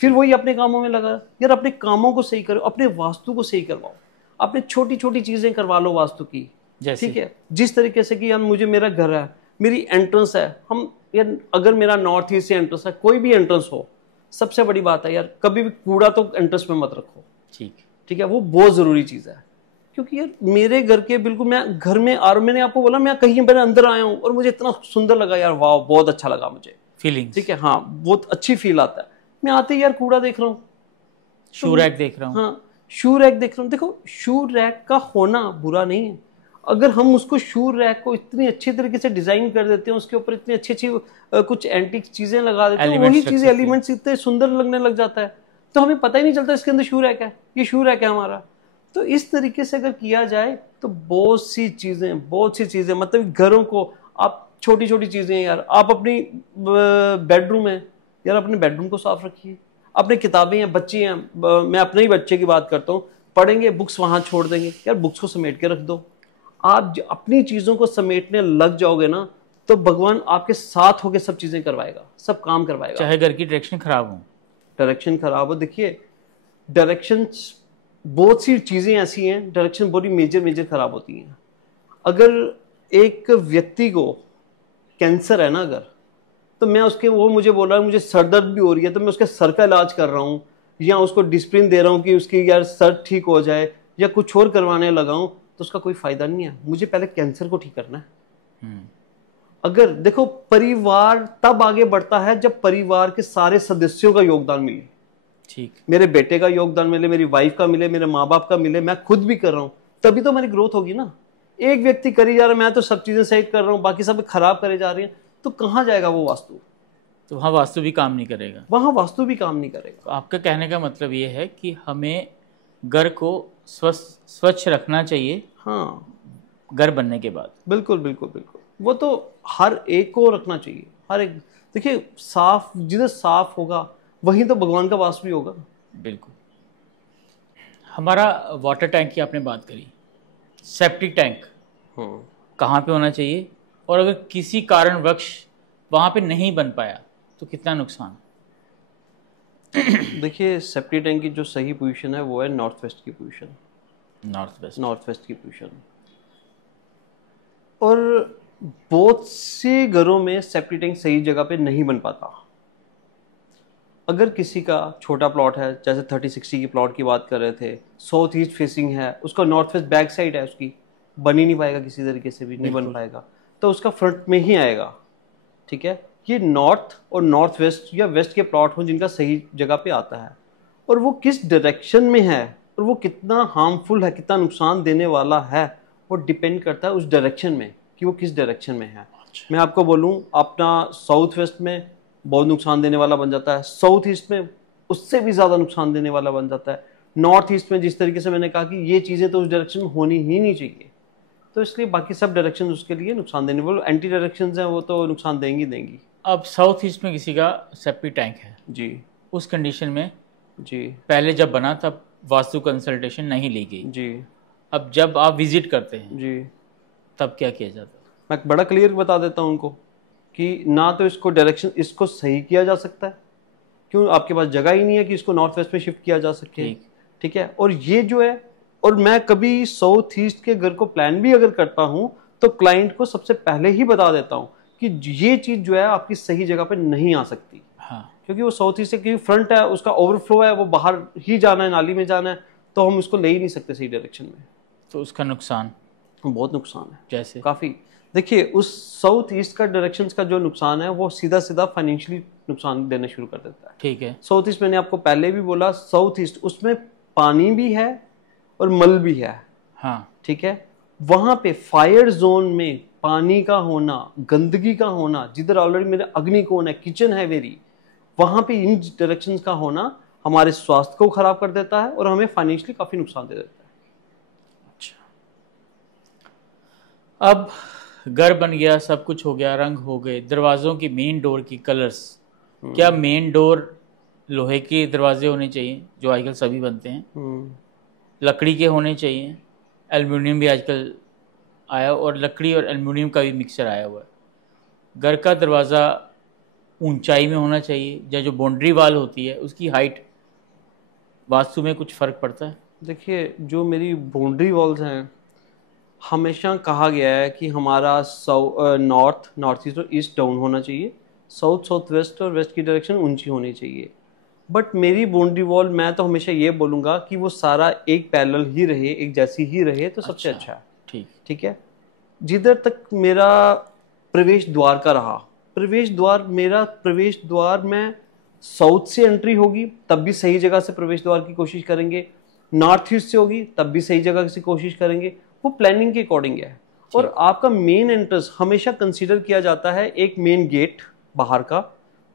फिर वही अपने कामों में लगा। यार अपने कामों को सही करो, अपने वास्तु को सही करवाओ, अपने छोटी छोटी चीजें करवा लो वास्तु की, ठीक है। जिस तरीके से कि हम, मुझे मेरा घर है, मेरी एंट्रेंस है, हम यार अगर मेरा नॉर्थ ईस्ट से एंट्रेंस है, कोई भी एंट्रेंस हो, सबसे बड़ी बात है यार कभी भी कूड़ा तो एंट्रेंस में मत रखो, ठीक है, वो बहुत जरूरी चीज है। क्योंकि यार मेरे घर के बिल्कुल, मैं घर में, और मैंने आपको बोला मैं कहीं पर अंदर आया हूं और मुझे इतना सुंदर लगा यार, वाह बहुत अच्छा लगा मुझे, फीलिंग, ठीक है, हाँ बहुत अच्छी फील आता है। मैं आते ही यार कूड़ा देख रहा हूँ, शू रैक देख रहा हूँ, हाँ शू रैक देख रहा हूँ। देखो शू रैक का होना बुरा नहीं है, अगर हम उसको शू रैक को इतनी अच्छी तरीके से डिजाइन कर देते हैं, उसके ऊपर इतनी अच्छी अच्छी कुछ एंटीक चीजें लगा देते हैं, वही चीजें, एलिमेंट्स इतने सुंदर लगने लग जाता है, तो हमें पता ही नहीं चलता इसके अंदर शू रैक है, ये शू रैक है हमारा। तो इस तरीके से अगर किया जाए तो बहुत सी चीजें, मतलब घरों को आप, छोटी छोटी चीजें यार, आप अपनी बेडरूम है यार, अपने बेडरूम को साफ रखिए, अपने किताबें हैं, बच्चे हैं, मैं अपने ही बच्चे की बात करता हूँ, पढ़ेंगे, बुक्स वहां छोड़ देंगे यार, बुक्स को समेट के रख दो। आप अपनी चीजों को समेटने लग जाओगे ना, तो भगवान आपके साथ होकर सब चीजें करवाएगा, सब काम करवाएगा, चाहे घर की डायरेक्शन खराब हो, देखिए डायरेक्शन, बहुत सी चीजें ऐसी हैं, डायरेक्शन बड़ी मेजर खराब होती हैं। अगर एक व्यक्ति को कैंसर है ना अगर, तो मैं उसके, वो मुझे बोल रहा है मुझे सर दर्द भी हो रही है, तो मैं उसके सर का इलाज कर रहा हूँ, या उसको डिस्प्रिन दे रहा हूँ कि उसकी यार सर ठीक हो जाए, या कुछ और करवाने लगा हूँ, तो उसका कोई फायदा नहीं है। मुझे पहले कैंसर को ठीक करना है। अगर देखो, परिवार तब आगे बढ़ता है जब परिवार के सारे सदस्यों का योगदान मिले, ठीक, मेरे बेटे का योगदान मिले, मेरी वाइफ का मिले, मेरे माँ बाप का मिले, मैं खुद भी कर रहा हूँ, तभी तो मेरी ग्रोथ होगी ना। एक व्यक्ति करी जा रहा है, मैं तो सब चीजें सही कर रहा हूँ, बाकी सब खराब करे जा रही हैं, तो कहाँ जाएगा वो वास्तु? तो वहाँ वास्तु भी काम नहीं करेगा, तो आपका कहने का मतलब ये है कि हमें घर को स्वच्छ रखना चाहिए, हाँ, घर बनने के बाद। बिल्कुल, वो तो हर एक को रखना चाहिए, हर एक। देखिए साफ, जिधर साफ होगा वहीं तो भगवान का वास भी होगा। बिल्कुल। हमारा वाटर टैंक की आपने बात करी, सेप्टिक टैंक कहाँ पे होना चाहिए, और अगर किसी कारणवश वहाँ पे नहीं बन पाया तो कितना नुकसान? देखिए सेप्टिक टैंक की जो सही पोजीशन है वो है नॉर्थ वेस्ट की पोजीशन, नॉर्थ वेस्ट की पोजीशन। और बहुत से घरों में सेप्टिक टैंक सही जगह पे नहीं बन पाता। अगर किसी का छोटा प्लॉट है, जैसे 30-60 की प्लॉट की बात कर रहे थे, साउथ ईस्ट फेसिंग है, उसका नॉर्थ वेस्ट बैक साइड है, उसकी बन ही नहीं पाएगा, किसी तरीके से भी नहीं बन पाएगा, तो उसका फ्रंट में ही आएगा, ठीक है। ये नॉर्थ और नॉर्थ वेस्ट या वेस्ट के प्लॉट हो जिनका सही जगह पे आता है, और वो किस डायरेक्शन में है और वो कितना हार्मफुल है, कितना नुकसान देने वाला है, वो डिपेंड करता है उस डायरेक्शन में कि वो किस डायरेक्शन में है। मैं आपको बोलूं, अपना साउथ वेस्ट में बहुत नुकसान देने वाला बन जाता है, साउथ ईस्ट में उससे भी ज्यादा नुकसान देने वाला बन जाता है, नॉर्थ ईस्ट में जिस तरीके से मैंने कहा कि ये चीजें तो उस डायरेक्शन में होनी ही नहीं चाहिए, तो इसलिए बाकी सब डायरेक्शन उसके लिए नुकसान देने वाले, एंटी डायरेक्शन हैं वो तो नुकसान देंगी देंगी। अब साउथ ईस्ट में किसी का सेप्टिक टैंक है, जी उस कंडीशन में जी पहले जब बना तब वास्तु कंसल्टेशन नहीं ली गई, जी अब जब आप विजिट करते हैं जी, तब क्या किया जाता है? मैं बड़ा क्लियर बता देता हूँ उनको कि ना तो इसको डायरेक्शन इसको सही किया जा सकता है, क्यों आपके पास जगह ही नहीं है कि इसको नॉर्थ वेस्ट में शिफ्ट किया जा सके। ठीक। ठीक है, और ये जो है, और मैं कभी साउथ ईस्ट के घर को प्लान भी अगर करता हूँ तो क्लाइंट को सबसे पहले ही बता देता हूँ कि ये चीज जो है आपकी सही जगह पे नहीं आ सकती। हाँ, क्योंकि वो साउथ ईस्ट की फ्रंट है, उसका ओवरफ्लो है, वो बाहर ही जाना है, नाली में जाना है, तो हम उसको ले ही नहीं सकते सही डायरेक्शन में। तो उसका नुकसान बहुत नुकसान है, जैसे काफी। देखिए उस साउथ ईस्ट का डायरेक्शन का जो नुकसान है वो सीधा सीधा फाइनेंशियली नुकसान देना शुरू कर देता है। ठीक है। साउथ ईस्ट मैंने आपको पहले भी बोला, साउथ ईस्ट उसमें पानी भी है और मल भी है। हाँ, ठीक है, वहां पे फायर जोन में पानी का होना, गंदगी का होना, जिधर ऑलरेडी मेरे अग्निकोण है, किचन है मेरी, वहां पे इन डायरेक्शंस का होना हमारे स्वास्थ्य को खराब कर देता है और हमें फाइनेंशियली काफी नुकसान दे देता है। अब घर बन गया, सब कुछ हो गया, रंग हो गए, दरवाज़ों की मेन डोर की कलर्स, क्या मेन डोर लोहे के दरवाजे होने चाहिए जो आजकल सभी बनते हैं, लकड़ी के होने चाहिए, एल्युमिनियम भी आजकल आया, और लकड़ी और एल्युमिनियम का भी मिक्सचर आया हुआ है, घर का दरवाज़ा ऊंचाई में होना चाहिए, या जो बाउंड्री वाल होती है उसकी हाइट, वास्तु में कुछ फ़र्क पड़ता है? देखिए जो मेरी बाउंड्री वॉल्स हैं, हमेशा कहा गया है कि हमारा नॉर्थ नॉर्थ ईस्ट और ईस्ट डाउन होना चाहिए, साउथ साउथ वेस्ट और वेस्ट की डायरेक्शन ऊंची होनी चाहिए। बट मेरी बाउंड्री वॉल, मैं तो हमेशा ये बोलूँगा कि वो सारा एक पैरेलल ही रहे, एक जैसी ही रहे तो सबसे अच्छा है। ठीक। ठीक है, जिधर तक मेरा प्रवेश द्वार का रहा, प्रवेश द्वार, मेरा प्रवेश द्वार में साउथ से एंट्री होगी तब भी सही जगह से प्रवेश द्वार की कोशिश करेंगे, नॉर्थ ईस्ट से होगी तब भी सही जगह से कोशिश करेंगे, वो प्लानिंग के अकॉर्डिंग है। और आपका मेन एंट्रेंस हमेशा कंसीडर किया जाता है, एक मेन गेट बाहर का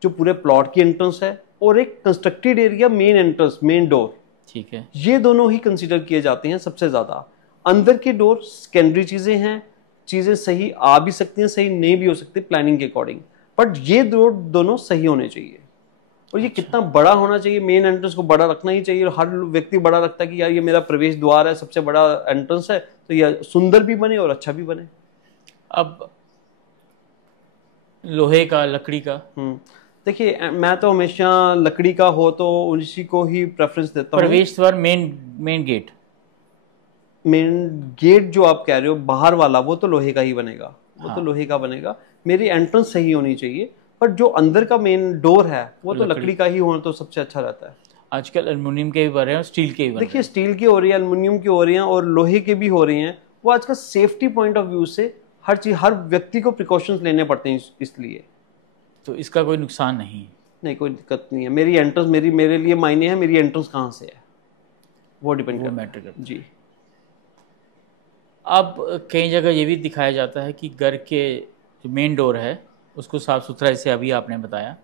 जो पूरे प्लॉट की एंट्रेंस है, और एक constructed area main entrance, main door. ठीक है, ये दोनों ही कंसीडर किए जाते हैं सबसे ज्यादा। अंदर के डोर सेकेंडरी चीजें हैं, चीजें सही आ भी सकती हैं, सही नहीं भी हो सकती प्लानिंग के अकॉर्डिंग, बट ये दोनों सही होने चाहिए। और ये कितना बड़ा होना चाहिए, मेन एंट्रेंस को बड़ा रखना ही चाहिए। हर व्यक्ति बड़ा रखता है कि यार ये मेरा प्रवेश द्वार है, सबसे बड़ा एंट्रेंस है, तो ये सुंदर भी बने और अच्छा भी बने। अब लोहे का, लकड़ी का, देखिए मैं तो हमेशा लकड़ी का हो तो उसी को ही प्रेफरेंस देता हूँ। प्रवेश द्वार मेन गेट, मेन गेट जो आप कह रहे हो बाहर वाला, वो तो लोहे का ही बनेगा, वो हाँ। तो लोहे का बनेगा। मेरी एंट्रेंस सही होनी चाहिए, पर जो अंदर का मेन डोर है वो तो लकड़ी का ही होना तो सबसे अच्छा रहता है। आजकल एल्युमिनियम के भी बन रहे हैं और स्टील के भी बन रहे हैं। देखिए स्टील की हो रही है, एल्युमिनियम की हो रही हैं और लोहे के भी हो रही हैं। वो आज का सेफ्टी पॉइंट ऑफ व्यू से हर चीज, हर व्यक्ति को प्रिकॉशंस लेने पड़ते हैं इसलिए। तो इसका कोई नुकसान नहीं? नहीं, कोई दिक्कत नहीं है। मेरी एंट्रेंस, मेरे लिए मायने है मेरी एंट्रेंस कहाँ से है, वो डिपेंड करता है। मैटर करता है। जी। अब कई जगह ये भी दिखाया जाता है कि घर के जो मेन डोर है उसको साफ़ सुथरा, जैसे अभी आपने बताया,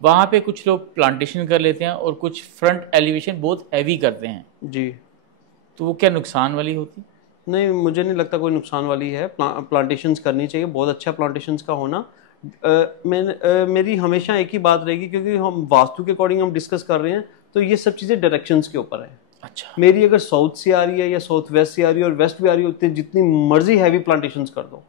वहाँ पे कुछ लोग प्लांटेशन कर लेते हैं और कुछ फ्रंट एलिवेशन बहुत हैवी करते हैं जी। तो वो क्या नुकसान वाली होती? नहीं, मुझे नहीं लगता कोई नुकसान वाली है। प्लांटेशंस करनी चाहिए, बहुत अच्छा प्लांटेशंस का होना। मेरी हमेशा एक ही बात रहेगी, क्योंकि हम वास्तु के अकॉर्डिंग हम डिस्कस कर रहे हैं, तो ये सब चीज़ें डायरेक्शंस के ऊपर है। अच्छा। मेरी अगर साउथ से आ रही है या साउथ वेस्ट से आ रही है और वेस्ट भी आ रही है, उतनी जितनी मर्जी हैवी प्लांटेशंस कर दो,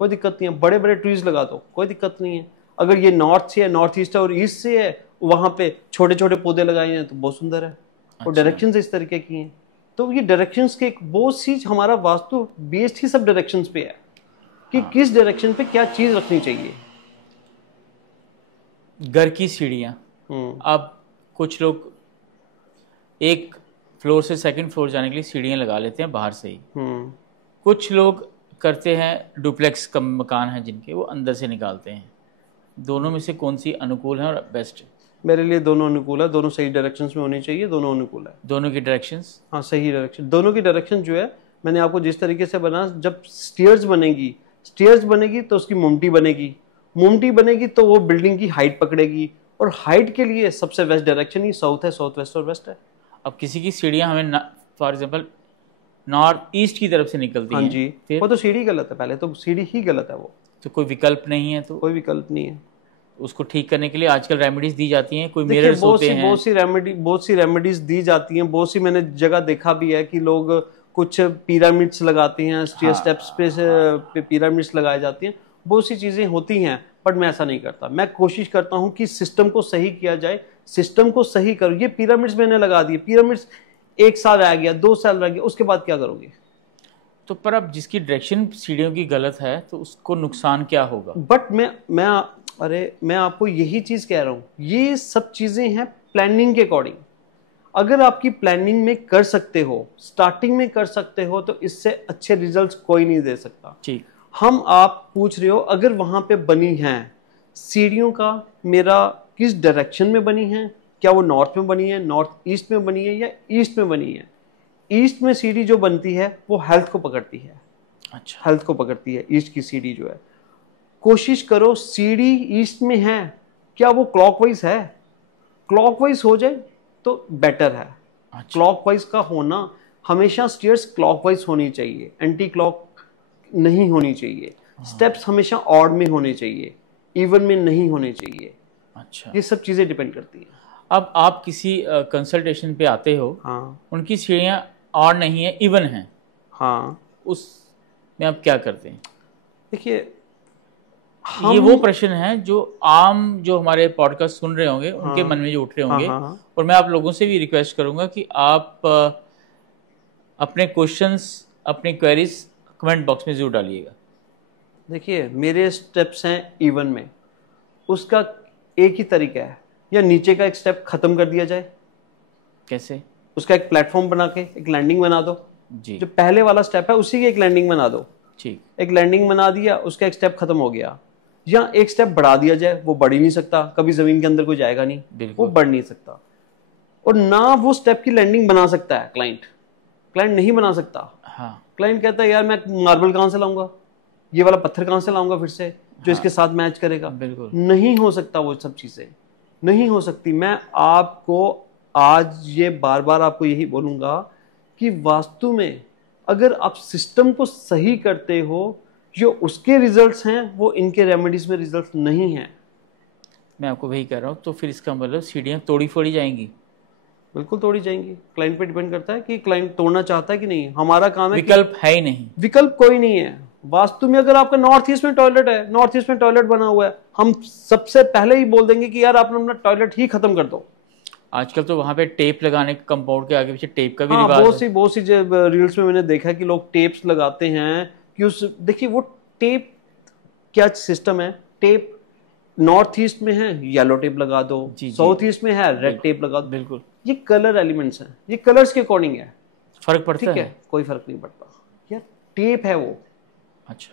कोई दिक्कत नहीं है। बड़े बड़े ट्रीज लगा दो, कोई दिक्कत नहीं है। अगर ये नॉर्थ से है, नॉर्थ ईस्ट है और ईस्ट से है, वहां पे छोटे छोटे पौधे लगाए हैं तो बहुत सुंदर है। और डायरेक्शंस इस तरीके की हैं, तो ये डायरेक्शंस के बहुत सी, हमारा वास्तु बेस्ड ही सब डायरेक्शंस पे है कि किस डायरेक्शन पे क्या चीज रखनी चाहिए। घर की सीढ़ियाँ, अब कुछ लोग एक फ्लोर से सेकंड फ्लोर जाने के लिए सीढ़ियाँ लगा लेते हैं बाहर से ही। कुछ लोग करते हैं डुप्लेक्स का मकान है जिनके, वो अंदर से निकालते हैं। दोनों में से कौन सी अनुकूल है और बेस्ट? मेरे लिए दोनों अनुकूल है, दोनों सही डायरेक्शंस में होनी चाहिए, दोनों अनुकूल है। दोनों की डायरेक्शंस, हाँ सही डायरेक्शन, दोनों की डायरेक्शन जो है मैंने आपको जिस तरीके से बना, जब स्टेयर्स बनेगी तो उसकी मोमटी बनेगी तो वो बिल्डिंग की हाइट पकड़ेगी, और हाइट के लिए सबसे बेस्ट डायरेक्शन ही साउथ है, साउथ वेस्ट और वेस्ट है। अब किसी की सीढ़ियाँ हमें फॉर एग्जांपल नॉर्थ ईस्ट की तरफ से निकलती हाँ हैं, जी, फिर वो तो सीढ़ी गलत है, पहले तो सीढ़ी ही गलत है, वो तो कोई विकल्प नहीं है, तो कोई विकल्प नहीं है। उसको ठीक करने के लिए आजकल रेमेडीज दी जाती हैं, कोई देखिए मिरर्स होते हैं। बहुत सी रेमेडीज दी जाती हैं, बहुत सी मैंने जगह देखा भी है कि लोग कुछ पिरामिड्स लगाते हैं, स्टेप्स पे पिरामिड्स लगाए जाती हैं, बहुत सी चीजें होती हैं, बट मैं ऐसा नहीं करता। मैं कोशिश करता हूं कि सिस्टम को सही किया जाए, सिस्टम को सही करो। ये पिरामिड्स मैंने लगा दिए, पिरामिड्स 1 साल रह गया, 2 साल रह गया, उसके बाद क्या करोगे? तो पर अब जिसकी डायरेक्शन सीढ़ियों की गलत है तो उसको नुकसान क्या होगा? बट मैं आपको यही चीज कह रहा हूं, ये सब चीजें हैं प्लानिंग के अकॉर्डिंग। अगर आपकी प्लानिंग में कर सकते हो, स्टार्टिंग में कर सकते हो, तो इससे अच्छे रिजल्ट्स कोई नहीं दे सकता। ठीक। आप पूछ रहे हो अगर वहां पे बनी है सीढ़ियों का, मेरा किस डायरेक्शन में बनी है, क्या वो नॉर्थ में बनी है, नॉर्थ ईस्ट में बनी है, या ईस्ट में बनी है? ईस्ट में सीढ़ी जो बनती है वो हेल्थ को पकड़ती है। अच्छा। हेल्थ को पकड़ती है ईस्ट की सीढ़ी जो है। कोशिश करो सीढ़ी ईस्ट में है, क्या वो क्लॉकवाइज है? क्लॉकवाइज हो जाए तो बेटर है। अच्छा। क्लॉकवाइज का होना, हमेशा स्टेयर्स क्लॉकवाइज होनी चाहिए, एंटी क्लॉक नहीं होनी चाहिए। स्टेप्स हमेशा ऑड में होने चाहिए, इवन में नहीं होने चाहिए। अच्छा। ये सब चीजें डिपेंड करती हैं। अब आप किसी कंसल्टेशन पे आते हो, हाँ उनकी सीढ़ियाँ ऑड नहीं है, इवन हैं, हाँ। उस में आप क्या करते हैं? देखिए ये वो प्रश्न है जो आम जो हमारे पॉडकास्ट सुन रहे होंगे उनके मन में जो उठ रहे होंगे। हाँ। और मैं आप लोगों से भी रिक्वेस्ट करूंगा कि आप अपने क्वेश्चंस, अपनी क्वेरीज कमेंट बॉक्स में जरूर डालिएगा। देखिए मेरे स्टेप्स हैं इवन में, उसका एक ही तरीका है, या नीचे का एक स्टेप खत्म कर दिया जाए। कैसे? उसका एक प्लेटफॉर्म बना के एक लैंडिंग बना दो। जी। जो पहले वाला स्टेप है उसी की एक लैंडिंग बना दो। ठीक। एक लैंडिंग बना दिया, उसका एक स्टेप खत्म हो गया। या एक स्टेप बढ़ा दिया जाए, वो बढ़ ही नहीं सकता, कभी जमीन के अंदर कोई जाएगा नहीं, वो बढ़ नहीं सकता। और ना वो स्टेप की लैंडिंग बना सकता है क्लाइंट नहीं बना सकता। हाँ। क्लाइंट कहता है यार मैं मार्बल कहां से लाऊंगा, ये वाला पत्थर कहां से लाऊंगा फिर से जो इसके साथ मैच करेगा? बिल्कुल नहीं हो सकता, वो सब चीजें नहीं हो सकती। मैं आपको आज ये बार बार आपको यही बोलूंगा कि वास्तु में अगर आप सिस्टम को सही करते हो, जो उसके रिजल्ट्स हैं वो इनके रेमेडीज में रिजल्ट्स नहीं हैं। मैं आपको वही कह रहा हूँ। तो फिर इसका मतलब सीढ़ियाँ तोड़ी फोड़ी जाएंगी? बिल्कुल तोड़ी जाएंगी। क्लाइंट पे डिपेंड करता है कि क्लाइंट तोड़ना चाहता है कि नहीं। हमारा काम है, विकल्प है ही नहीं। विकल्प कोई नहीं है वास्तु में। अगर आपका नॉर्थ ईस्ट में टॉयलेट है, नॉर्थ ईस्ट में टॉयलेट बना हुआ है, हम सबसे पहले ही बोल देंगे कि यार आप अपना टॉयलेट ही खत्म कर दो। आजकल तो वहां पे टेप लगाने, कंपाउंड के आगे पीछे टेप का भी हाँ, रिवाज है। बहुत सी रील्स में मैंने देखा कि लोग टेप्स लगाते हैं कि उस, देखिए वो टेप क्या सिस्टम है। टेप नॉर्थ ईस्ट में है येलो टेप लगा दो, साउथ ईस्ट में है रेड टेप लगा दो। बिल्कुल। ये कलर एलिमेंट्स हैं, ये कलर्स के अकॉर्डिंग है। फर्क पड़ता ठीक है, कोई फर्क नहीं पड़ता यार, टेप है वो। अच्छा।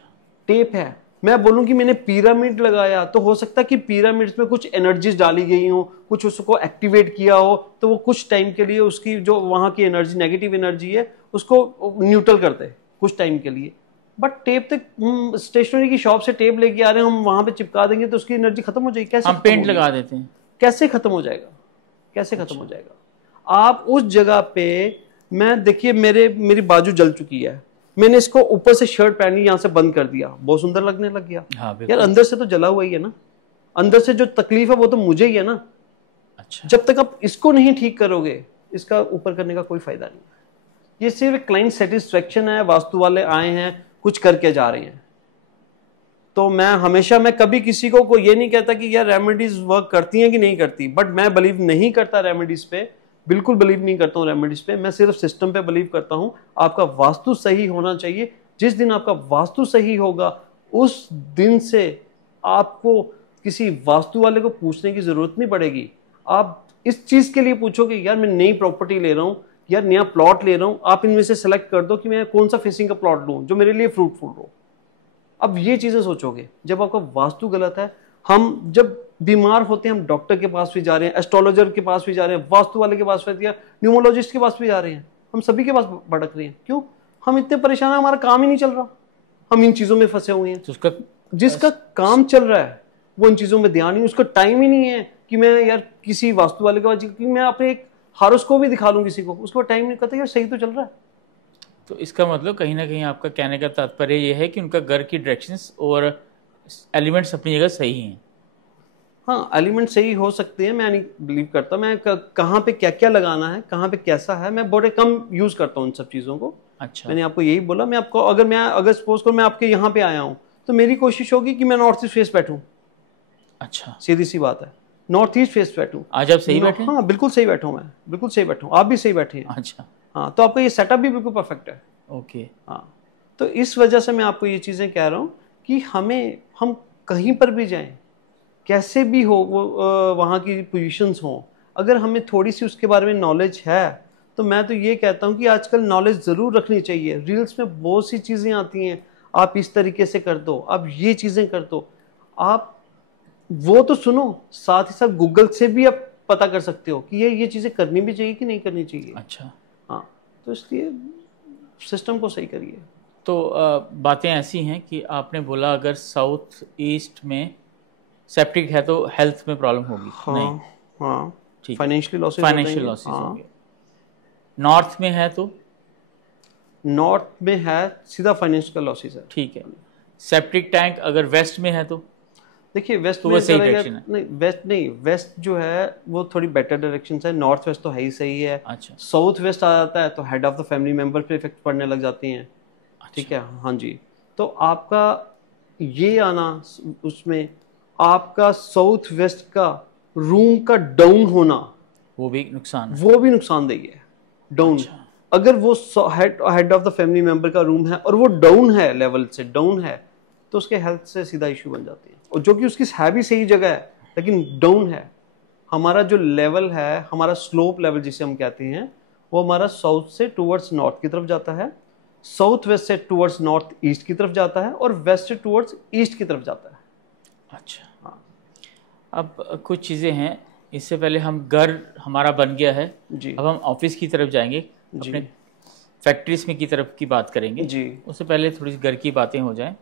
टेप है। मैं बोलूं कि मैंने पिरामिड लगाया तो हो सकता है कि पिरामिड्स में कुछ एनर्जीज डाली गई हो, कुछ उसको एक्टिवेट किया हो, तो वो कुछ टाइम के लिए उसकी जो वहां की एनर्जी, नेगेटिव एनर्जी है, उसको न्यूट्रल करते कुछ टाइम के लिए। बट टेप तक स्टेशनरी की शॉप से टेप लेके आ रहे हैं, हम वहां पे चिपका देंगे तो उसकी एनर्जी खत्म हो जाएगी। कैसे? हम पेंट लगा देते हैं, कैसे खत्म हो जाएगा? कैसे खत्म हो जाएगा? आप उस जगह पे, मैं देखिए मेरी बाजू जल चुकी है, मैंने इसको ऊपर से शर्ट पहनी, यहां से बंद कर दिया, बहुत सुंदर लगने लग गया। हाँ, यार अंदर से तो जला हुआ ही है ना, अंदर से जो तकलीफ है वो तो मुझे ही है ना। अच्छा। जब तक आप इसको नहीं ठीक करोगे, इसका ऊपर करने का कोई फायदा नहीं। ये सिर्फ क्लाइंट सेटिस्फेक्शन है। वास्तु वाले आए हैं, कुछ करके जा रहे हैं। तो मैं कभी किसी को ये नहीं कहता कि यार रेमेडीज वर्क करती हैं कि नहीं करती, बट मैं बिलीव नहीं करता रेमेडीज पे, बिल्कुल बिलीव नहीं करता हूँ रेमेडीज पे। मैं सिर्फ सिस्टम पे बिलीव करता हूँ। आपका वास्तु सही होना चाहिए। जिस दिन आपका वास्तु सही होगा, उस दिन से आपको किसी वास्तु वाले को पूछने की जरूरत नहीं पड़ेगी। आप इस चीज के लिए पूछोगे यार मैं नई प्रॉपर्टी ले रहा हूँ, यार नया प्लॉट ले रहा हूँ, आप इनमें से सेलेक्ट कर दो कि मैं कौन सा फेसिंग का प्लॉट लूँ जो मेरे लिए फ्रूटफुल हो। अब ये चीजें सोचोगे जब आपका वास्तु गलत है। हम जब बीमार होते हैं, हम डॉक्टर के पास भी जा रहे हैं, एस्ट्रोलॉजर के पास भी जा रहे हैं, वास्तु वाले के पास भी, न्यूमोलॉजिस्ट के पास भी जा रहे हैं, हम सभी के पास भटक रहे हैं। क्यों? हम इतने परेशान हैं, हमारा काम ही नहीं चल रहा, हम इन चीजों में फंसे हुए हैं। तो जिसका काम चल रहा है वो इन चीजों में ध्यान नहीं, उसका टाइम ही नहीं है कि मैं यार किसी वास्तु वाले के पास, मैं अपने एक हारोस्कोप भी दिखा लूं किसी को, उसको टाइम नहीं, कहता यार सही तो चल रहा है। तो इसका मतलब कहीं ना कहीं आपका कहने का तात्पर्य ये है कि उनका घर की डायरेक्शंस और एलिमेंट्स अपनी जगह सही हैं। हाँ, एलिमेंट सही हो सकते हैं, मैं नहीं बिलीव करता। मैं कहाँ पे क्या क्या लगाना है, कहाँ पे कैसा है, मैं बड़े कम यूज करता हूँ उन सब चीज़ों को। अच्छा। मैंने आपको यही बोला। मैं आपको अगर सपोज करो मैं आपके यहाँ पे आया हूँ, तो मेरी कोशिश होगी कि मैं नॉर्थ ईस्ट फेस बैठूँ। अच्छा, सीधी सी बात है, नॉर्थ ईस्ट फेस बैठूँ। आज आप सही बैठे हैं? हाँ बिल्कुल सही बैठा हूँ मैं, बिल्कुल सही बैठा हूँ, आप भी सही बैठे हैं। अच्छा, हाँ, तो आपका ये सेटअप भी बिल्कुल परफेक्ट है। ओके। हाँ, तो इस वजह से मैं आपको ये चीज़ें कह रहा हूँ कि हम कहीं पर भी जाएं, कैसे भी हो वो वहाँ की पोजीशंस हों, अगर हमें थोड़ी सी उसके बारे में नॉलेज है, तो मैं तो ये कहता हूँ कि आजकल नॉलेज ज़रूर रखनी चाहिए। रील्स में बहुत सी चीज़ें आती हैं, आप इस तरीके से कर दो, आप ये चीज़ें कर दो, आप वो तो सुनो, साथ ही साथ गूगल से भी आप पता कर सकते हो कि ये चीज़ें करनी भी चाहिए कि नहीं करनी चाहिए। अच्छा, हाँ, तो इसलिए सिस्टम को सही करिए। तो बातें ऐसी हैं कि आपने बोला अगर साउथ ईस्ट में सेप्टिक है तो हेल्थ में प्रॉब्लम होगी नहीं? हाँ हाँ, ठीक है, फाइनेंशियली लॉसेज हो फाइनेंशियल जाएंगे। लॉसेस हाँ, होंगे। नॉर्थ में है तो? नॉर्थ में है, सीधा फाइनेंशियल लॉसेज है। ठीक है। सेप्टिक टैंक अगर वेस्ट में है तो? देखिए वेस्ट तो में वो सही चलेगा डायरेक्शन है। नहीं, वेस्ट नहीं, वेस्ट जो है वो थोड़ी बेटर डायरेक्शन है। नॉर्थ वेस्ट तो है ही सही है। अच्छा, साउथ वेस्ट आ जाता है तो head of the family member पे इफेक्ट पड़ने लग जाती हैं। ठीक अच्छा, है, हाँ जी। तो आपका ये आना उसमें, आपका साउथ वेस्ट का रूम का डाउन होना, वो भी नुकसान है। वो भी नुकसानदेह है। डाउन, अच्छा, अगर वो head of the family member का रूम है और वो डाउन है, लेवल से डाउन है, तो उसके हेल्थ से सीधा इशू बन जाती है। और जो कि उसकी है भी सही जगह है, लेकिन डाउन है। हमारा जो लेवल है, हमारा स्लोप लेवल जिसे हम कहते हैं, वो हमारा साउथ से टुवर्ड्स नॉर्थ की तरफ जाता है, साउथ वेस्ट से टुवर्ड्स नॉर्थ ईस्ट की तरफ जाता है, और वेस्ट से टुवर्ड्स ईस्ट की तरफ जाता है। अच्छा। हाँ अब कुछ चीज़ें हैं, इससे पहले हम घर हमारा बन गया है, जी अब हम ऑफिस की तरफ जाएंगे, जी अपने फैक्ट्रीज में की तरफ की बात करेंगे। जी उससे पहले थोड़ी सी घर की बातें हो जाएं।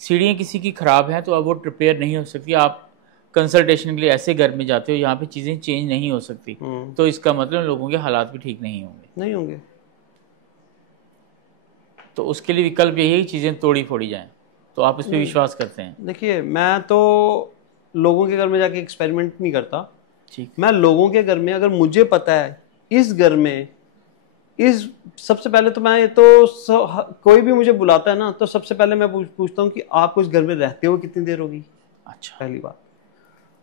सीढ़ियाँ किसी की ख़राब हैं तो अब वो रिपेयर नहीं हो सकती, आप कंसल्टेशन के लिए ऐसे घर में जाते हो जहाँ पे चीज़ें चेंज नहीं हो सकती, तो इसका मतलब लोगों के हालात भी ठीक नहीं होंगे। नहीं होंगे। तो उसके लिए विकल्प यही है कि चीज़ें तोड़ी फोड़ी जाएं। तो आप इस पर विश्वास करते हैं? देखिए मैं तो लोगों के घर में जाके एक्सपेरिमेंट नहीं करता। ठीक। मैं लोगों के घर में, अगर मुझे पता है इस घर में इस, सबसे पहले तो मैं ये तो कोई भी मुझे बुलाता है ना, तो सबसे पहले मैं पूछता हूँ कि आपको इस घर में रहते हुए कितनी देर होगी। अच्छा, पहली बात।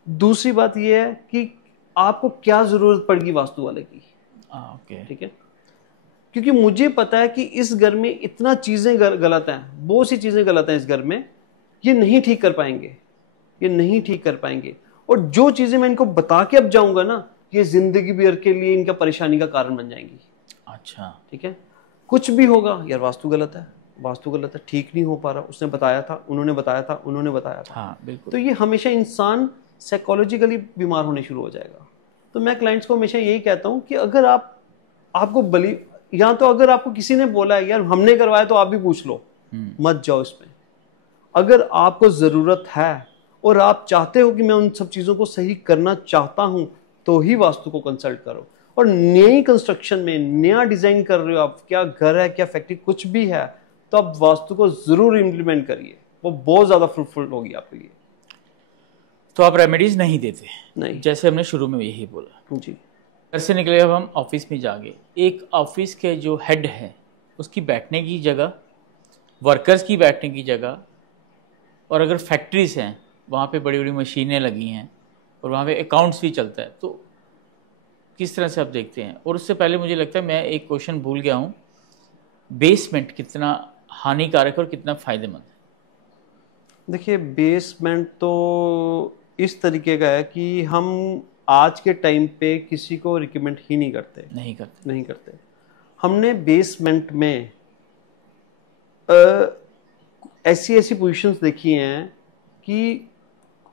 दूसरी बात ये है कि आपको क्या जरूरत पड़ेगी वास्तु वाले की। ओके। ठीक है, क्योंकि मुझे पता है कि इस घर में इतना चीजें गलत हैं, बहुत सी चीजें गलत हैं इस घर में, ये नहीं ठीक कर पाएंगे, ये नहीं ठीक कर पाएंगे। और जो चीजें मैं इनको बता के अब जाऊंगा ना, ये जिंदगी भर के लिए इनका परेशानी का कारण बन जाएंगी। अच्छा, ठीक है, कुछ भी होगा यार, वास्तु गलत है, वास्तु गलत है, ठीक नहीं हो पा रहा, उसने बताया था, उन्होंने बताया था, उन्होंने बताया था। हाँ बिल्कुल। तो ये हमेशा इंसान साइकोलॉजिकली बीमार होने शुरू हो जाएगा। तो मैं क्लाइंट्स को हमेशा यही कहता हूं कि अगर आपको बली, या तो अगर आपको किसी ने बोला है यार हमने करवाया तो आप भी पूछ लो, मत जाओ इसमें। अगर आपको जरूरत है और आप चाहते हो कि मैं उन सब चीजों को सही करना चाहता हूं, तो ही वास्तु को कंसल्ट करो। और नई कंस्ट्रक्शन में नया डिजाइन कर रहे हो आप, क्या घर है, क्या फैक्ट्री, कुछ भी है, तो आप वास्तु को जरूर इंप्लीमेंट करिए, वो बहुत ज्यादा फ्रूटफुल होगी आपके लिए। तो आप रेमेडीज नहीं देते? नहीं जैसे हमने शुरू में यही बोला। जी, घर से निकले अब हम ऑफिस में जाएंगे, एक ऑफिस के जो हेड है उसकी बैठने की जगह, वर्कर्स की बैठने की जगह, और अगर फैक्ट्रीज हैं वहाँ पे बड़ी बड़ी मशीनें लगी हैं और वहाँ पे अकाउंट्स भी चलता है, तो किस तरह से आप देखते हैं? और उससे पहले मुझे लगता है मैं एक क्वेश्चन भूल गया हूँ, बेसमेंट कितना हानिकारक और कितना फ़ायदेमंद है? देखिए बेसमेंट तो इस तरीके का है कि हम आज के टाइम पे किसी को रिकमेंड ही नहीं करते। नहीं करते। नहीं करते। हमने बेसमेंट में ऐसी ऐसी पोजीशंस देखी हैं कि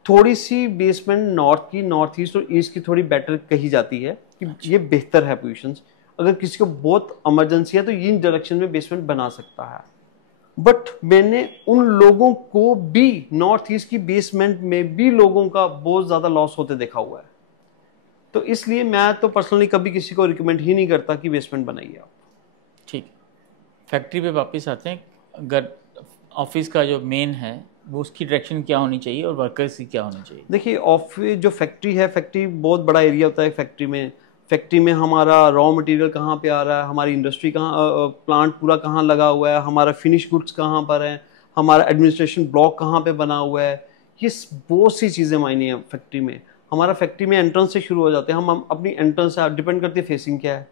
थोड़ी सी बेसमेंट नॉर्थ की, नॉर्थ ईस्ट और ईस्ट की थोड़ी बेटर कही जाती है कि अच्छा। ये बेहतर है पोजीशंस। अगर किसी को बहुत इमरजेंसी है तो ये डायरेक्शन में बेसमेंट बना सकता है। बट मैंने उन लोगों को भी, नॉर्थ ईस्ट की बेसमेंट में भी लोगों का बहुत ज्यादा लॉस होते देखा हुआ है। तो इसलिए मैं तो पर्सनली कभी किसी को रिकमेंड ही नहीं करता कि बेसमेंट बनाइए आप। ठीक है। फैक्ट्री पे वापस आते हैं, अगर ऑफिस का जो मेन है वो उसकी डायरेक्शन क्या होनी चाहिए और वर्कर्स की क्या होनी चाहिए? देखिए ऑफिस जो फैक्ट्री है, फैक्ट्री बहुत बड़ा एरिया होता है। फैक्ट्री में हमारा रॉ मटेरियल कहाँ पे आ रहा है, हमारी इंडस्ट्री कहाँ, प्लांट पूरा कहाँ लगा हुआ है, हमारा फिनिश गुड्स कहाँ पर है, हमारा एडमिनिस्ट्रेशन ब्लॉक कहाँ पे बना हुआ है, ये बहुत सी चीज़ें मायने हैं फैक्ट्री में। हमारा फैक्ट्री में एंट्रेंस से शुरू हो जाते हैं, हम अपनी एंट्रेंस से डिपेंड करती है फेसिंग क्या है,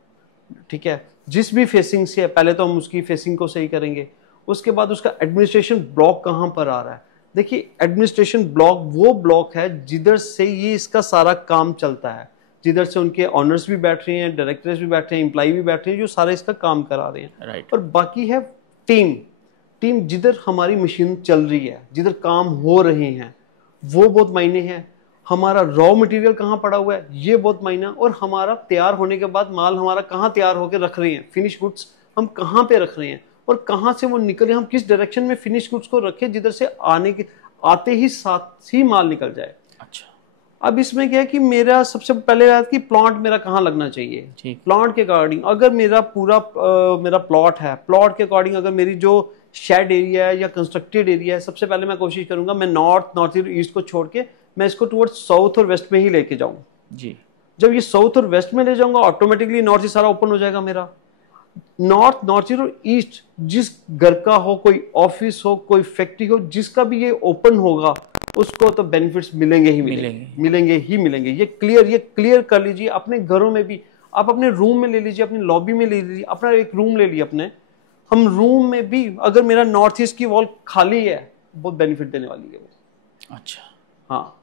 ठीक है। जिस भी फेसिंग से है पहले तो हम उसकी फेसिंग को सही करेंगे, उसके बाद उसका एडमिनिस्ट्रेशन ब्लॉक कहाँ पर आ रहा है। देखिए एडमिनिस्ट्रेशन ब्लॉक वो ब्लॉक है जिधर से ये इसका सारा काम चलता है, जिधर से उनके ऑनर्स भी बैठ रहे हैं, डायरेक्टर्स भी बैठ रहे हैं, एम्प्लॉय भी बैठ रहे हैं, जो सारा इसका काम करा रहे हैं। राइट। और बाकी है टीम जिधर हमारी मशीन चल रही है, जिधर काम हो रहे हैं, वो बहुत मायने हैं। हमारा रॉ मटेरियल कहाँ पड़ा हुआ है ये बहुत मायना, और हमारा तैयार होने के बाद माल हमारा कहाँ तैयार होकर रख रहे हैं, फिनिश गुड्स हम कहाँ पे रख रहे हैं और कहाँ से वो निकले, हम किस डायरेक्शन में फिनिश गुड्स को रखें जिधर से आते ही साथ ही माल निकल जाए। अच्छा। अब इसमें क्या है कि मेरा सबसे पहले याद कि प्लांट मेरा कहाँ लगना चाहिए। प्लांट के अकॉर्डिंग अगर मेरा पूरा मेरा प्लॉट है, प्लॉट के अकॉर्डिंग अगर मेरी जो शेड एरिया है या कंस्ट्रक्टेड एरिया है, सबसे पहले मैं कोशिश करूंगा मैं नॉर्थ ईस्ट को छोड़ के मैं इसको टुवर्ड्स साउथ और वेस्ट में ही लेके जाऊं जी। जब ये साउथ और वेस्ट में ले जाऊंगा ऑटोमेटिकली नॉर्थ ईस्ट सारा ओपन हो जाएगा मेरा। नॉर्थ ईस्ट और ईस्ट जिस घर का हो, कोई ऑफिस हो, कोई फैक्ट्री हो, जिसका भी ये ओपन होगा उसको तो बेनिफिट्स मिलेंगे ही मिलेंगे। ये क्लियर कर लीजिए अपने घरों में भी। आप अपने रूम में ले लीजिए, अपनी लॉबी में ले लीजिए, अपना एक रूम ले लिया अपने, हम रूम में भी अगर मेरा नॉर्थ ईस्ट की वॉल खाली है बहुत बेनिफिट देने वाली है वो। अच्छा। हाँ,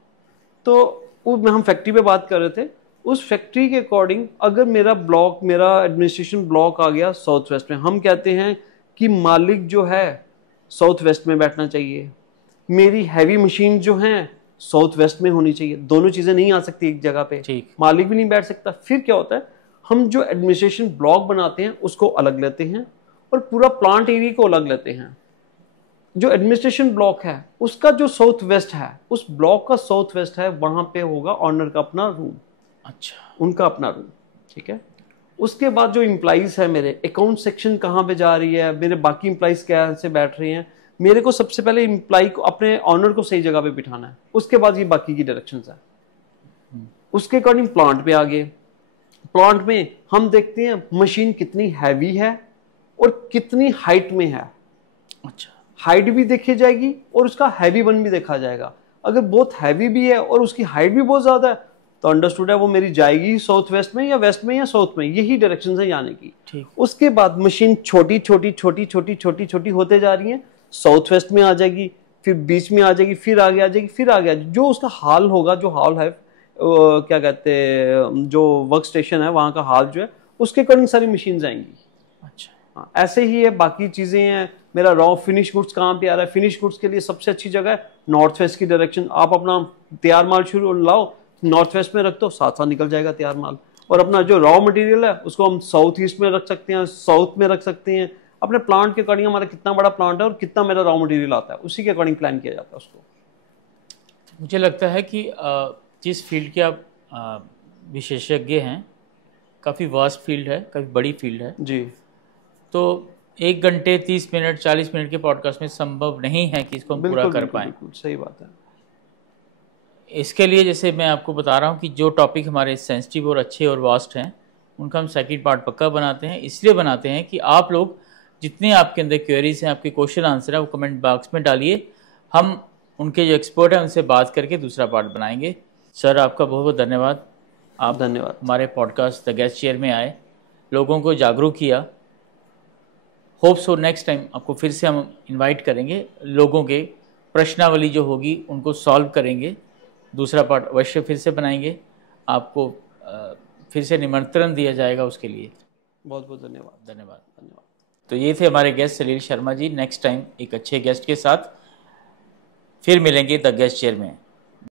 तो हम फैक्ट्री पे बात कर रहे थे, उस फैक्ट्री के अकॉर्डिंग अगर मेरा एडमिनिस्ट्रेशन ब्लॉक आ गया साउथ वेस्ट में, हम कहते हैं कि मालिक जो है साउथ वेस्ट में बैठना चाहिए, मेरी हैवी मशीन जो है साउथ वेस्ट में होनी चाहिए। दोनों चीजें नहीं आ सकती एक जगह पे, मालिक भी नहीं बैठ सकता। फिर क्या होता है, हम जो एडमिनिस्ट्रेशन ब्लॉक बनाते हैं उसको अलग लेते हैं और पूरा प्लांट एरिया को अलग लेते हैं। जो एडमिनिस्ट्रेशन ब्लॉक है उसका जो साउथ वेस्ट है, उस ब्लॉक का साउथ वेस्ट है, वहां पे होगा ऑनर का अपना रूम। अच्छा, उनका अपना रूम, ठीक है। उसके बाद जो इम्प्लाइज है, मेरे अकाउंट सेक्शन कहाँ पे जा रही है, मेरे बाकी इम्प्लाइज क्या से बैठ रहे हैं, मेरे को सबसे पहले इम्प्लाई को अपने ऑनर को सही जगह पे बिठाना है। उसके बाद ये बाकी की डायरेक्शंस है। उसके अकॉर्डिंग प्लांट पे आ गए। प्लांट में हम देखते हैं मशीन कितनी हैवी है और कितनी हाइट में है। अच्छा, हाइट भी देखी जाएगी और उसका हैवी वन भी देखा जाएगा। अगर बहुत हैवी भी है और उसकी हाइट भी बहुत ज्यादा है तो अंडरस्टूड है वो मेरी जाएगी साउथ वेस्ट में या वेस्ट में या साउथ में, यही डायरेक्शन है जाने की। उसके बाद मशीन छोटी छोटी होते जा रही है, साउथ वेस्ट में आ जाएगी, फिर बीच में आ जाएगी, फिर आगे आ जाएगी, फिर आगे जो उसका हाल होगा, जो हाल है क्या कहते हैं, जो वर्क स्टेशन है वहां का हाल जो है उसके अकॉर्डिंग सारी मशीन आएंगी। अच्छा, हाँ, ऐसे ही है बाकी चीजें हैं। मेरा रॉ फिनिश गुड्स कहाँ पे आ रहा है, फिनिश गुड्स के लिए सबसे अच्छी जगह है नॉर्थ वेस्ट की डायरेक्शन। आप अपना तैयार माल शुरू लाओ, नॉर्थ वेस्ट में रख दो, साथ साथ निकल जाएगा तैयार माल। और अपना जो रॉ मटेरियल है उसको हम साउथ ईस्ट में रख सकते हैं, साउथ में रख सकते हैं। अपने प्लांट के अकॉर्डिंग हमारा कितना बड़ा प्लांट है और कितना मेरा रॉ मटेरियल आता है, उसी के अकॉर्डिंग प्लान किया जाता है उसको। मुझे लगता है कि जिस फील्ड के आप विशेषज्ञ हैं, काफ़ी वास्ट फील्ड है, काफ़ी बड़ी फील्ड है जी। तो 1 घंटे 30 मिनट 40 मिनट के पॉडकास्ट में संभव नहीं है कि इसको हम पूरा कर पाएँ। सही बात है। इसके लिए जैसे मैं आपको बता रहा हूँ कि जो टॉपिक हमारे सेंसिटिव और अच्छे और वास्ट हैं उनका हम सेकंड पार्ट पक्का बनाते हैं। इसलिए बनाते हैं कि आप लोग जितने आपके अंदर क्वेरीज हैं, आपके क्वेश्चन आंसर है, वो कमेंट बॉक्स में डालिए। हम उनके जो एक्सपर्ट हैं उनसे बात करके दूसरा पार्ट बनाएंगे। सर आपका बहुत बहुत धन्यवाद। आप धन्यवाद हमारे पॉडकास्ट द गेस्ट चेयर में आए, लोगों को जागरूक किया। होप सो नेक्स्ट टाइम आपको फिर से हम इन्वाइट करेंगे, लोगों के प्रश्नावली जो होगी उनको सॉल्व करेंगे, दूसरा पार्ट अवश्य फिर से बनाएंगे। आपको फिर से निमंत्रण दिया जाएगा उसके लिए। बहुत बहुत धन्यवाद। तो ये थे हमारे गेस्ट सलील शर्मा जी। नेक्स्ट टाइम एक अच्छे गेस्ट के साथ फिर मिलेंगे द गेस्ट चेयर में।